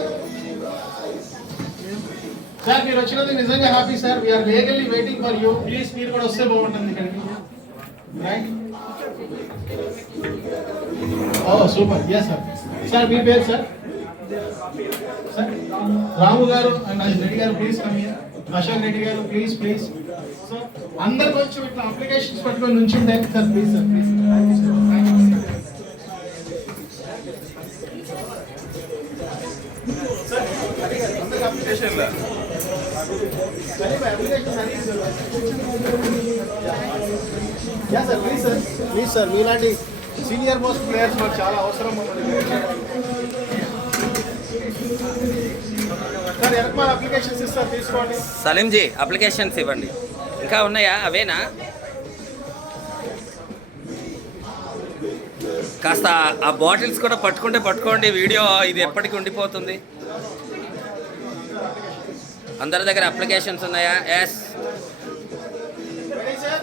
సార్, మీరు వచ్చినందుకు నిజంగా happy sir. We are legally waiting for you. Please మీరు కూడా వస్తే బాగుంటుంది ఇక్కడికి, రైట్. ఓ సూపర్, ఎస్ సార్. సార్ మీ పేరు సార్? సార్ రాము గారు అండ్ రెడ్డి గారు please come here. Ashok Reddy గారు ప్లీజ్ ప్లీజ్. సో అందరు కొంచెం ఇట్లా అప్లికేషన్స్ పట్టుకొని నుంచుంటే sir please sir please. Please sir, మీలాంటి సీనియర్ మోస్ట్ ప్లేయర్స్ మాకు చాలా అవసరం. సార్ ఎలక్ట్రాన్ అప్లికేషన్స్ ఇస్తారు, తీసుకోండి. సలీంజీ అప్లికేషన్స్ ఇవ్వండి. ఇంకా ఉన్నాయా? అవేనా? కాస్త ఆ బాటిల్స్ కూడా పట్టుకోండి, వీడియో ఇది ఎప్పటికి ఉండిపోతుంది. అందరి దగ్గర అప్లికేషన్స్ ఉన్నాయా? Yes. Ready, sir?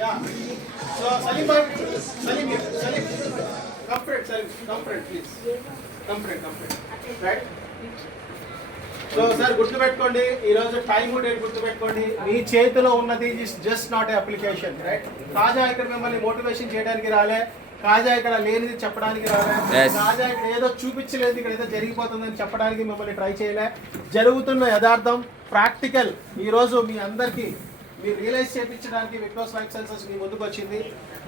Yeah. So, Salim, come front, please. Come front. Right? So sir గుర్తుపెట్టుకోండి, ఈ రోజు టైం డేట్ గుర్తుపెట్టుకోండి. మీ చేతిలో ఉన్నది just not a application, right. Khaja ఇక్కడ మిమ్మల్ని మోటివేషన్ చేయడానికి రాలే, కాజా ఇక్కడ లేనిది చెప్పడానికి రాలే, కాజా ఇక్కడ ఏదో చూపించలేదు, ఇక్కడ ఏదో జరిగిపోతుందని చెప్పడానికి మిమ్మల్ని ట్రై చేయలే. జరుగుతున్న యథార్థం ప్రాక్టికల్ ఈ రోజు మీ అందరికీ మీరు రియలైజ్ చేయించడానికి విక్టోస్ లైఫ్ సైన్సెస్ మీ ముందుకు వచ్చింది.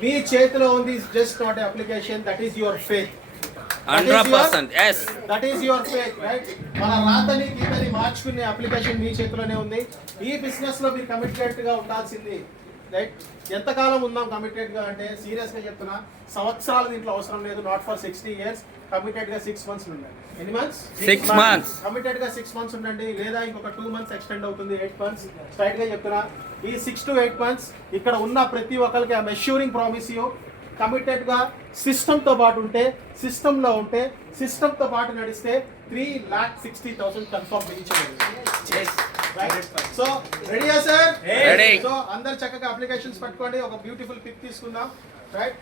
మీ చేతిలో ఉంది just not a application, that is your faith. 100%. yes. That is your faith, right? మన రాతని గీతని మార్చుకునే అప్లికేషన్ మీ చేతిలోనే ఉంది. ఈ బిజినెస్ లో మీరు కమిటెడ్ గా ఉండాల్సింది, రైట్. ఎంతకాలం ఉందాం కమిటెడ్ గా అంటే సీరియస్ గా చెప్తున్నా, సంవత్సరాలు దీంట్లో అవసరం లేదు. Not for 60 years. కమిటెడ్ గా 6 months ఉండండి. ఎన్ని మంత్స్? 6 months. కమిటెడ్ గా 6 months ఉండండి, లేదా ఇంకొక 2 months ఎక్స్టెండ్ అవుతుంది, 8 months. స్ట్రైట్ గా చెప్తున్నా, ఈ 6 to 8 months ఇక్కడ ఉన్న ప్రతి ఒక్కరికి I'm assuring promise you, committed గా సిస్టమ్ తో పాటు ఉంటే, సిస్టమ్ లో ఉంటే, సిస్టమ్ తో పాటు నడిస్తే 3,60,000 కన్ఫర్మ్ చేయించగలరు. సో రెడీయా సార్? రెడీ. సో అందరు చక్కగా అప్లికేషన్స్ పట్టుకోండి, ఒక బ్యూటిఫుల్ పిక్ తీసుకుందాం, రైట్.